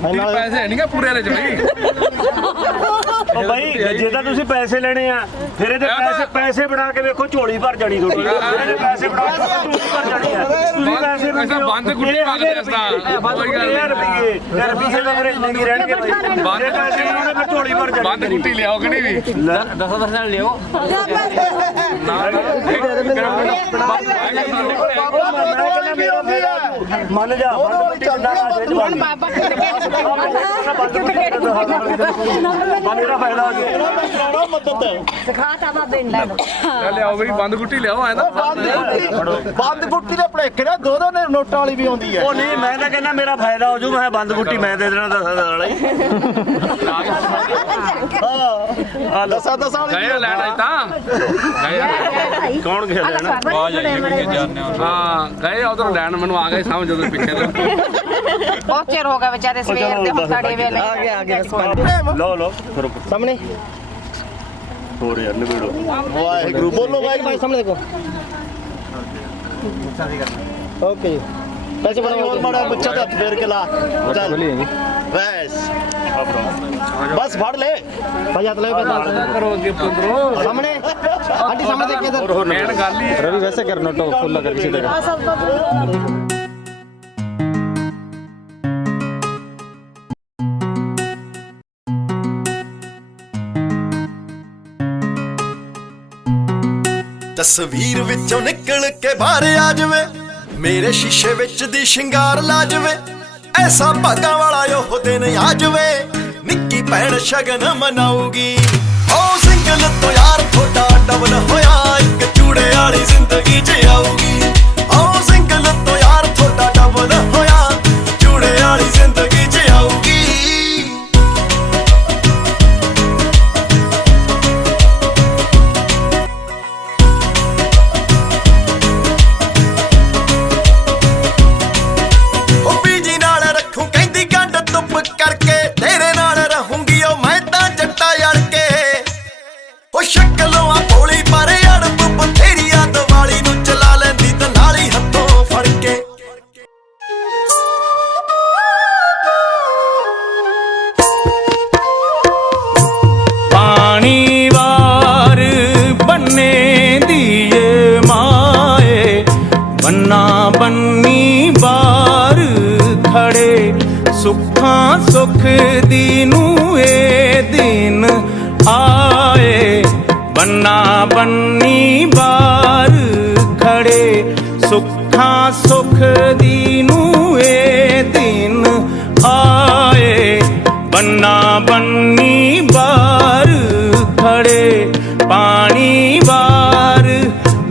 ਪੈਸੇ ਨਹੀਂ ਗੇ ਪੂਰੇ ਵਾਲੇ ਚ ਬਈ ਉਹ ਬਾਈ ਜੇ ਤਾਂ ਤੁਸੀਂ ਪੈਸੇ ਲੈਣੇ ਆ ਫਿਰ ਇਹਦੇ ਪੈਸੇ ਬਣਾ ਕੇ ਵੇਖੋ ਝੋਲੀ ਭਰ ਜਾਣੀ ਤੁਹਾਡੀ ਇਹਦੇ ਪੈਸੇ ਬਣਾ ਕੇ ਝੋਲੀ ਭਰ ਜਾਣੀ ਆ ਤੁਸੀਂ ਪੈਸੇ ਬੰਦ ਗੁੱਟੀ ਮੰਗਦੇ ਅਸਤਾ ਕੋਈ ਗੱਲ ਨਹੀਂ ਰੁਪਈਏ ਦਾ ਫਿਰ ਨਹੀਂ ਰਹਿਣਗੇ ਬਾਈ ਬੰਦ ਪੈਸੇ ਬਣਾਉਣੇ ਫਿਰ ਝੋਲੀ ਭਰ ਜਾਣੀ ਬੰਦ ਗੁੱਟੀ ਲਿਆਓ ਕਿ ਨਹੀਂ ਵੀ 10% ਲਿਓ ਮੰਨ ਜਾ ਮੇਰਾ ਫਾਇਦਾ ਹੋ ਗਿਆ ਸਿਖਾਤਾ ਬਾਬੇ ਨੇ ਲੈ ਲਿਆਓ ਬਈ ਬੰਦ ਗੁੱਟੀ ਲਿਆਓ ਐ ਤਾਂ ਬੰਦ ਗੁੱਟੀ ਦੇ ਭਲੇਖੇ ਨੇ ਦੋ ਨੇ ਨੋਟਾਂ ਵਾਲੀ ਵੀ ਆਉਂਦੀ ਹੈ ਉਹ ਨਹੀਂ ਮੈਂ ਤਾਂ ਕਹਿੰਦਾ ਮੇਰਾ ਫਾਇਦਾ ਹੋ ਜੂ ਮੈਂ ਬੰਦ ਗੁੱਟੀ ਮੈਂ ਦੇ ਦੇਣਾ 10 ਵਾਲਾ ਹੀ ਹਾਂ 10 ਵਾਲੀ ਗਏ ਲੈਣ ਆਈ ਤਾਂ ਗਏ ਕੌਣ ਗਿਆ ਲੈਣਾ ਹਾਂ ਗਏ ਉਧਰ ਲੈਣ ਮੈਨੂੰ ਆ ਗਏ ਸਮਝ ਜਦੋਂ ਪਿੱਛੇ ਤੋਂ ਬਹੁਤ ਚਿਰ ਹੋ ਗਿਆ ਵਿਚਾਰੇ ਸਵੇਰ ਦੇ ਮੱਤਾੜੇ ਵੇਲੇ ਆ ਗਿਆ ਲਓ ਫਿਰ ਸਾਹਮਣੇ ਹੋਰ ਯਾਰ ਨਵੇੜੋ ਵਾਹਿਗੁਰੂ ਬੋਲੋ ਵਾਹਿਗੁਰੂ ਸਾਹਮਣੇ ਦੇਖੋ ਓਕੇ ਪੈਸੇ ਬਣਾ ਹੋਰ ਮਾੜਾ ਬੱਚਾ ਦਾ ਹੱਥ ਫੇਰ ਕੇ ਲਾ ਚੱਲ ਬਸ ਬਸ ਫੜ ਲੈ ਭਾਈ ਹੱਥ ਲੈ ਕਰੋ ਅੱਗੇ ਪੁੱਤਰੋ ਸਾਹਮਣੇ ਆਂਟੀ ਸਾਹਮਣੇ ਦੇਖ ਕੇ ਇਧਰ ਮੇਨ ਗੱਲ ਹੀ ਰਵੀ ਵੈਸੇ ਕਰ ਨੋਟੋ ਖੁੱਲਾ ਕਰਕੇ ਸਿੱਧਾ ਤਸਵੀਰ ਵਿੱਚੋਂ ਨਿਕਲ ਕੇ ਬਾਹਰ ਆ ਜਾਵੇ ਮੇਰੇ ਸ਼ੀਸ਼ੇ ਵਿੱਚ ਦੀ ਸ਼ਿੰਗਾਰ ਲਾ ਜਾਵੇ ਐਸਾ ਭਾਗਾਂ ਵਾਲਾ ਉਹ ਦਿਨ ਆ ਜਾਵੇ ਨਿੱਕੀ ਭੈਣ ਸ਼ਗਨ ਮਨਾਉਗੀ ਓ ਸਿੰਗਲ ਤੋਂ ਯਾਰ ਥੋੜਾ ਡਬਲ ਹੋਇਆ ਇੱਕ ਚੂੜੇ ਵਾਲੀ ਜ਼ਿੰਦਗੀ 'ਚ ਆਊਗੀ ਓ ਸਿੰਗਲ ਤੋਂ ਯਾਰ ਥੋੜਾ ਡਬਲ ਹੋਇਆ ਚੂੜੇ ਵਾਲੀ ਜ਼ਿੰਦਗੀ 'ਚ ਆਊਗੀ ਕਰਕੇ ਤੇਰੇ ਨਾਲ ਰਹੂੰਗੀ ਓ ਮੈਂ ਤਾਂ ਜੱਟਾ ਯੜ ਕੇ ਓ ਸ਼ਕਲੋਂ ਆ ਭੋਲੀ ਪਰ ਅੜਬ ਬਥੇਰੀ ਆ ਦੀਵਾਲੀ ਨੂੰ ਚਲਾ ਲੈਂਦੀ ਤੇ ਨਾਲ ਹੀ ਹੱਥੋਂ ਫੜ ਕੇ ਪਾਣੀ ਵਾਰ ਬੰਨੇ ਦੀਏ ਮਾਏ ਬੰਨਾ ਬੰਨੀ ਬਾਰ ਖੜੇ ਸੁੱਖਾਂ ਸੁਖ ਦੀ ਨੂੰ ਏ ਦਿਨ ਆਏ ਬੰਨਾ ਬੰਨੀ ਬਾਰ ਖੜੇ ਸੁੱਖਾਂ ਸੁਖ ਦੀ ਨੂੰ ਏ ਦਿਨ ਆਏ ਬੰਨਾ ਬੰਨੀ ਬਾਰ ਖੜੇ ਪਾਣੀ ਵਾਰ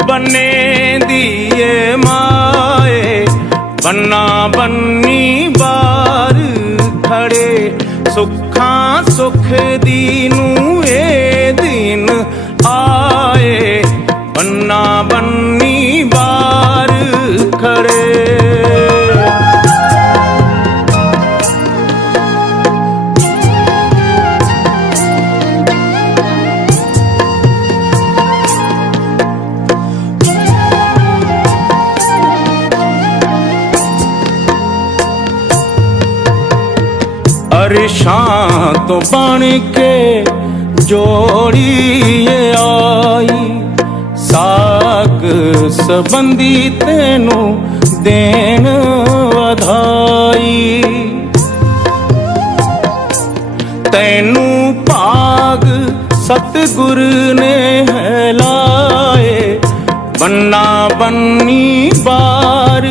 ਬੰਨੇ ਦੀਏ ਮਾਏ ਬੰਨਾ ਬੰਨੀ ਬਾਰ ਖੜੇ ਸੁੱਖਾਂ ਸੁਖ ਦੀ ਨੂੰ ਏ ਦਿਨ ਆਏ ਬੰਨਾ ਬੰਨੀ ਬਾਰ ਖੜੇ ਅਰਸ਼ਾਂ ਤੋਂ ਬਣ ਕੇ ਜੋੜੀਏ ਆਈ ਸਾਕ ਸੰਬੰਧੀ ਤੈਨੂੰ ਦੇਣ ਵਧਾਈ ਤੈਨੂੰ ਭਾਗ ਸਤਿਗੁਰ ਨੇ ਹੈ ਲਾਏ ਬੰਨਾ ਬੰਨੀ ਬਾਰ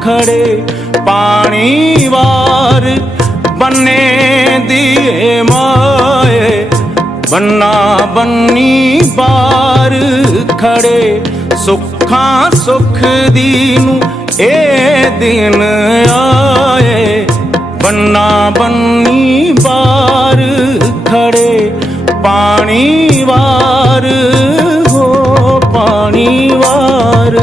ਖੜੇ ਪਾਣੀ ਵਾਰ ਬੰਨੇ ਦੀਏ ਮਾਏ ਬੰਨਾ ਬੰਨੀ ਬਾਰ ਖੜੇ ਸੁੱਖਾਂ ਸੁਖ ਦੀ ਨੂੰ ਏ ਦਿਨ ਆਏ ਬੰਨਾ ਬੰਨੀ ਬਾਰ ਖੜੇ ਪਾਣੀ ਵਾਰ ਹੋ ਪਾਣੀ ਵਾਰ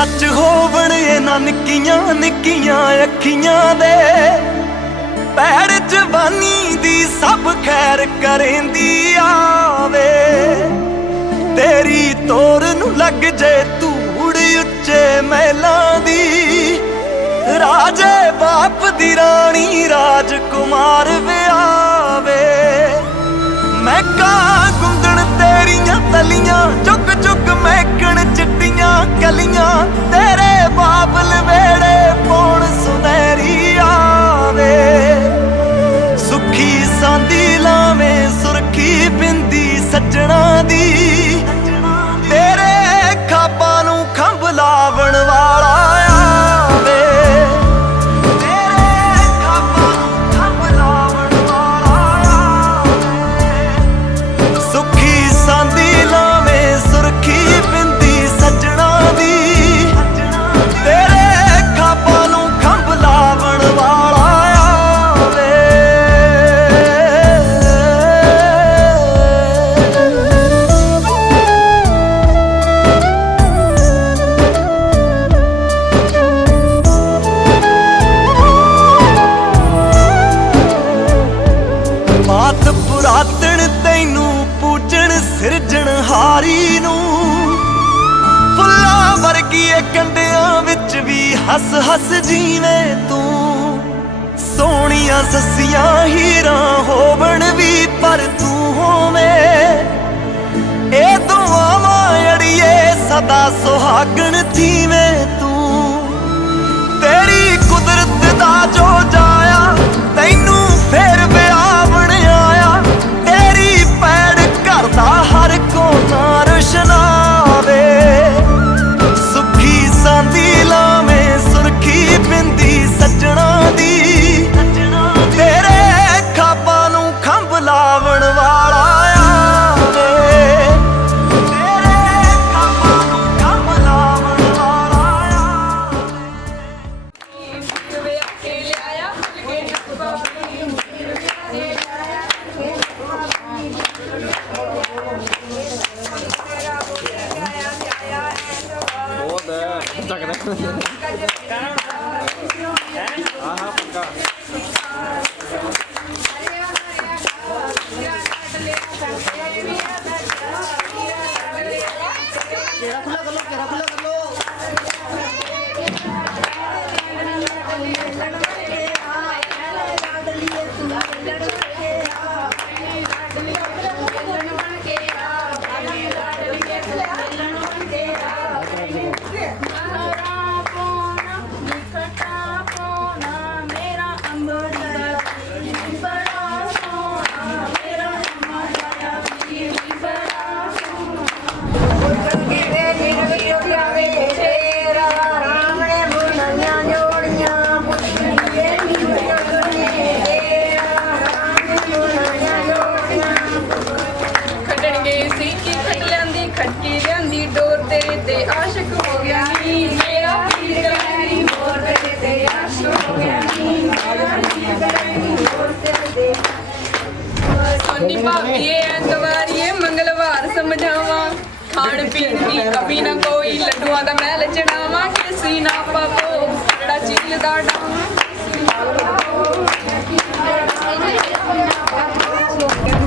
सच होवण इन्हां निक्कियां निक्कियां अखियां दे पैड़ जवानी दी सब खैर करेंदी आवे तेरी तोर नू लग जे धूड़ उच्चे महलां दी राजे बाप दी रानी राजकुमार विआवे मैं का गुंदण तेरियां तलियां चुग चुग महकण चिट्टियां कलियां तेरे बाबल वेड़े पौण सुनहरी आवे सुखी सांदी लावे सुरखी बिंदी सज्जणा दी तेरे खाबां नू खंभ लावण वाला आवे ਪੁਰਾਤਨ ਤੈਨੂੰ ਪੂਜਣ ਸਿਰਜਣਹਾਰੀ ਨੂੰ ਫੁੱਲਾਂ ਵਰਗੀਏ ਕੰਡਿਆਂ ਵਿੱਚ ਵੀ ਹੱਸ ਹੱਸ ਜੀਵੇਂ ਤੂੰ ਸੋਹਣੀਆਂ ਸੱਸੀਆਂ ਹੀਰਾਂ ਹੋਵਣ ਵੀ ਪਰ ਤੂੰ ਹੋਵੇਂ ਇਹ ਦੁਆਵਾਂ ਅੜੀਏ ਸਦਾ ਸੁਹਾਗਣ ਜੀਵੇਂ ਤੂੰ ਤੇਰੀ ਕੁਦਰਤ ਦਾ ਜੋ ਜਾਇਆ ਤੈਨੂੰ ਫੇਰ ਵਿਆਵਣ ਆਇਆ ਤੇਰੀ ਪੈੜ ਘਰ ਦਾ ਹਰ ਕੋਨਾ ਰੁਸ਼ਨਾਵੇ ਸੁਖੀ ਸਾਂਦੀ ਲਾਵੇਂ ਸੁਰਖੀ ਬਿੰਦੀ ਸੱਜਣਾ ਦੀ ਤੇਰੇ ਖਾਬਾਂ ਨੂੰ ਖੰਭ ਲਾਵਣ ਵਾਲਾ ਆਵੇ ਤੇਰੇ ਖਾਬਾਂ ਨੂੰ ਖੰਭ ਲਾਵਣ ਵਾਲਾ खाण पीन की कमी ना कोई लड्डुआं दा महल चढ़ावा कि सीना पापो बड़ा चील दा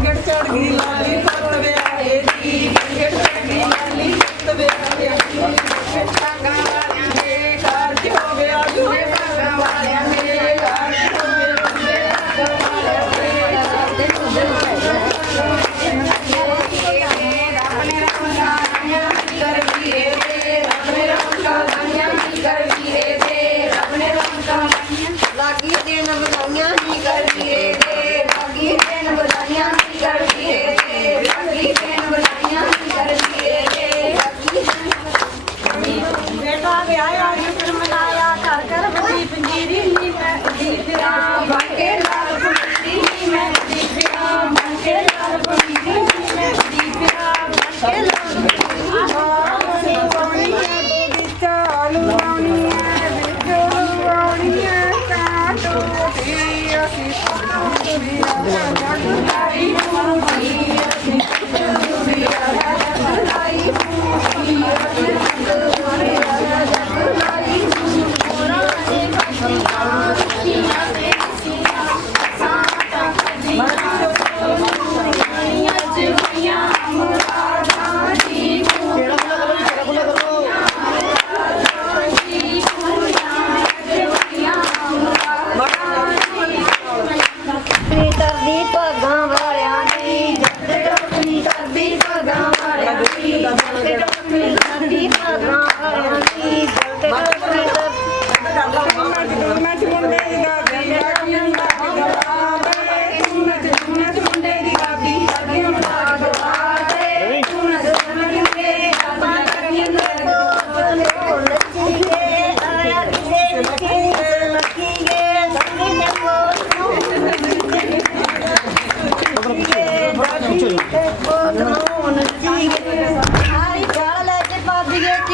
गड़ चढ़ गई लाली तवे आए दी गड़ चढ़ गई लाली तवे आए दी टांगा वालियां दे कारज हो गया जो टांगा वालियां दे कारज हो गई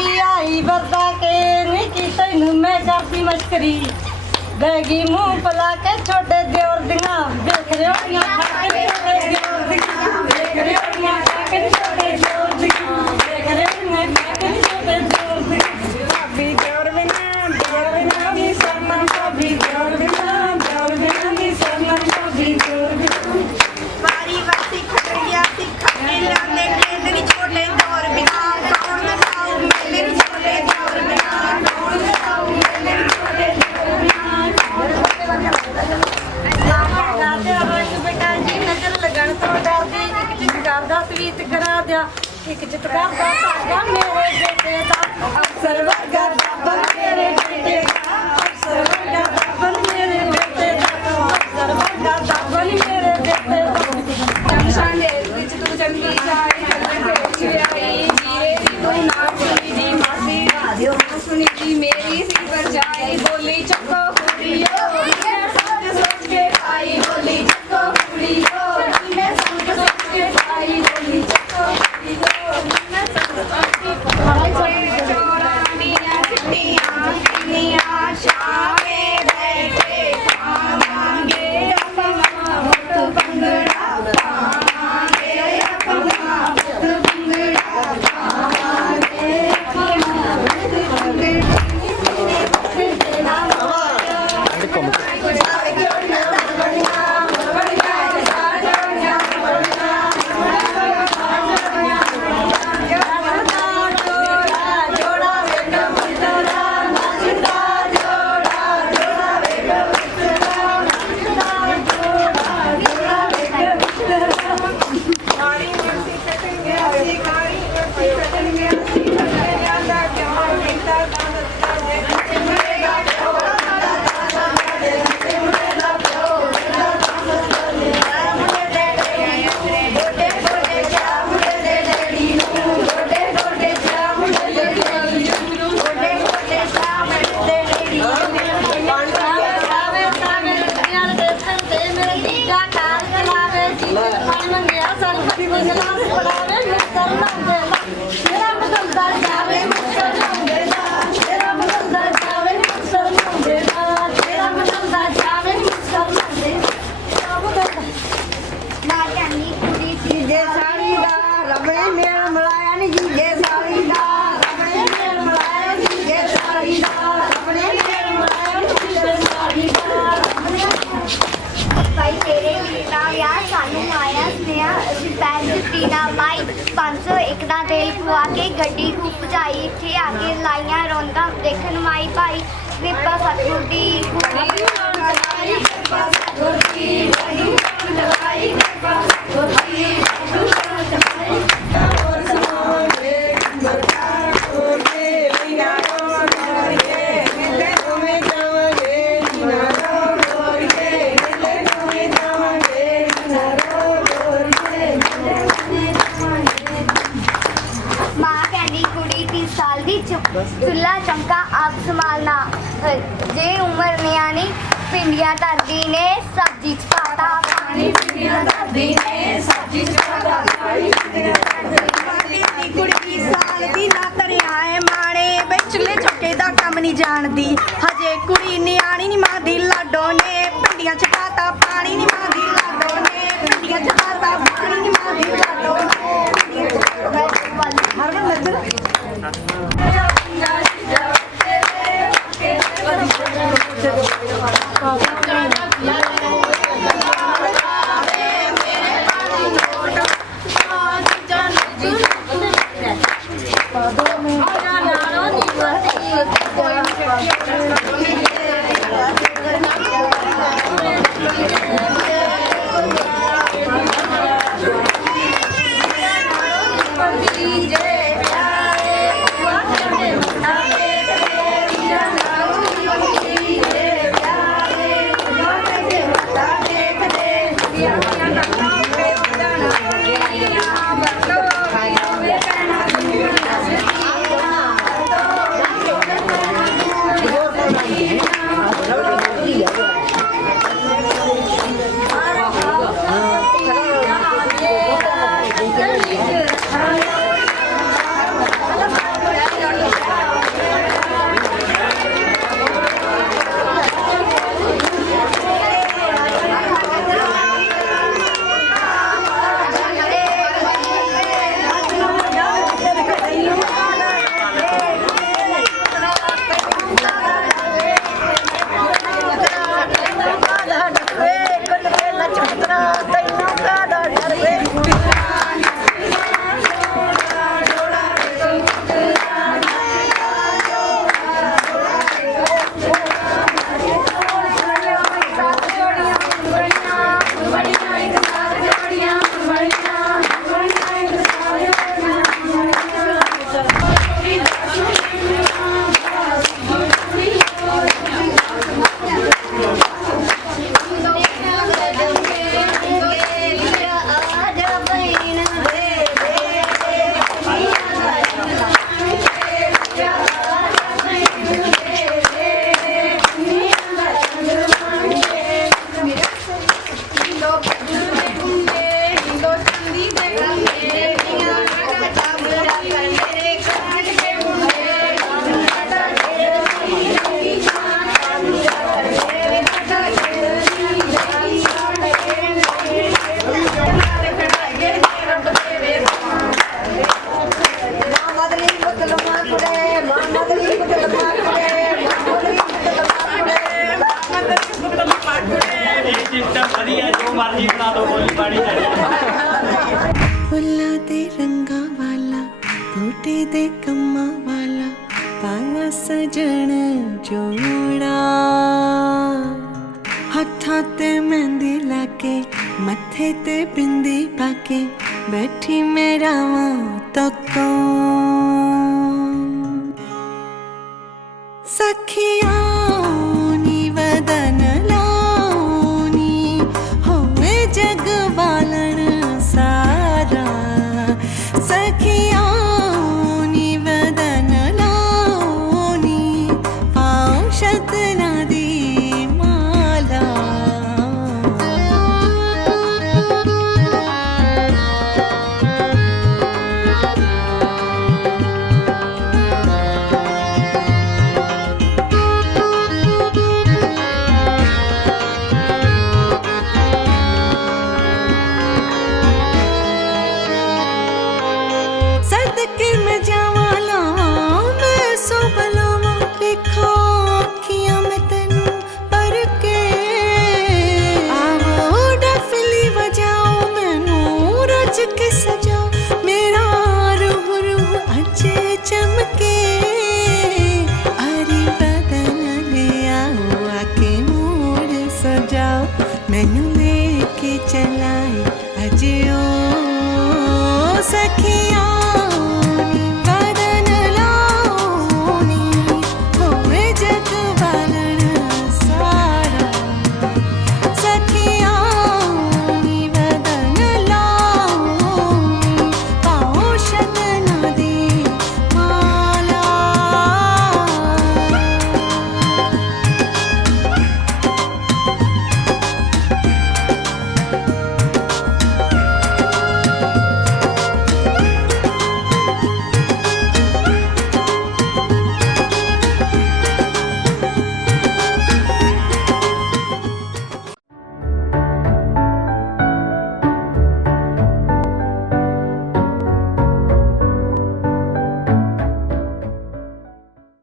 की आई बरदा के नहीं की तेन मैं करती मस्करी बैगी मुंह पला के छोटे देवर दिया देख रहे हो या छोटे देवर दिया देख रहे हो या छोटे देवर दिया देख रहे हो या छोटे देवर दिया भाभी देवर बिना भी सरमन भाभी देवर बिना भी सरमन भाभी देवर बिना बारी वासी खट गया सी खटे लाने केंद्री छोटे देवर बिना कौन बताओ मेरे छोटे देवर बिना कौन बताओ मेरे छोटे देवर बिना बेटा जी नजर लगन तो डरदी एक चितकार दा स्वीट करा दिया एक चितकार दा सागा मेरे बेटे दा अफसर वर्गा बन मेरे बेटे दा अफसर वर्गा बन मेरे बेटे दा अफसर वर्गा बन मेरे बेटे दा संगे विच तू चंगी जाई तेरी आई जीरे तू ना सुनी दी मासी राधियो सुनी दी मेरी सी पर जाई बोली चक्को हुरियो मैं सोच के आई बोली चक्को हुरियो मैं सोच के आई बोली चक्को हुरियो मैं सोच चोरानियां चिट्टियां किनियां शामे बैठे खावांगे अपना मुक्त बंगड़ा खावांगे अपना मुक्त बंगड़ा खावांगे अपना मुक्त तेल पवा के गड्डी को भजाई इत्थे आके लाइया रौंदा देखन माई भाई कृपा सतगुर दी चुल्ला चमका आप संभालना जे उम्र नियानी पिंडिया धरदी ने सब्जी चपाता पानी पिंडिया धरदी ने सब्जी चपाता पानी कुड़ी साल दी ना तरियाए माणे बे चुल्ले चौके दा कम नहीं जानदी हजे कुड़ी नियाणी नी मांदी लाडो ने पिंडिया चपाता पानी नी मांदी लाडो ने पिंडिया चपाता पानी नी मांदी लाडो ने हरमन नजर सजन जोड़ा हत्थां ते मेहंदी लाके मत्थे ते बिंदी पाके बैठी मेरा मां तो कौन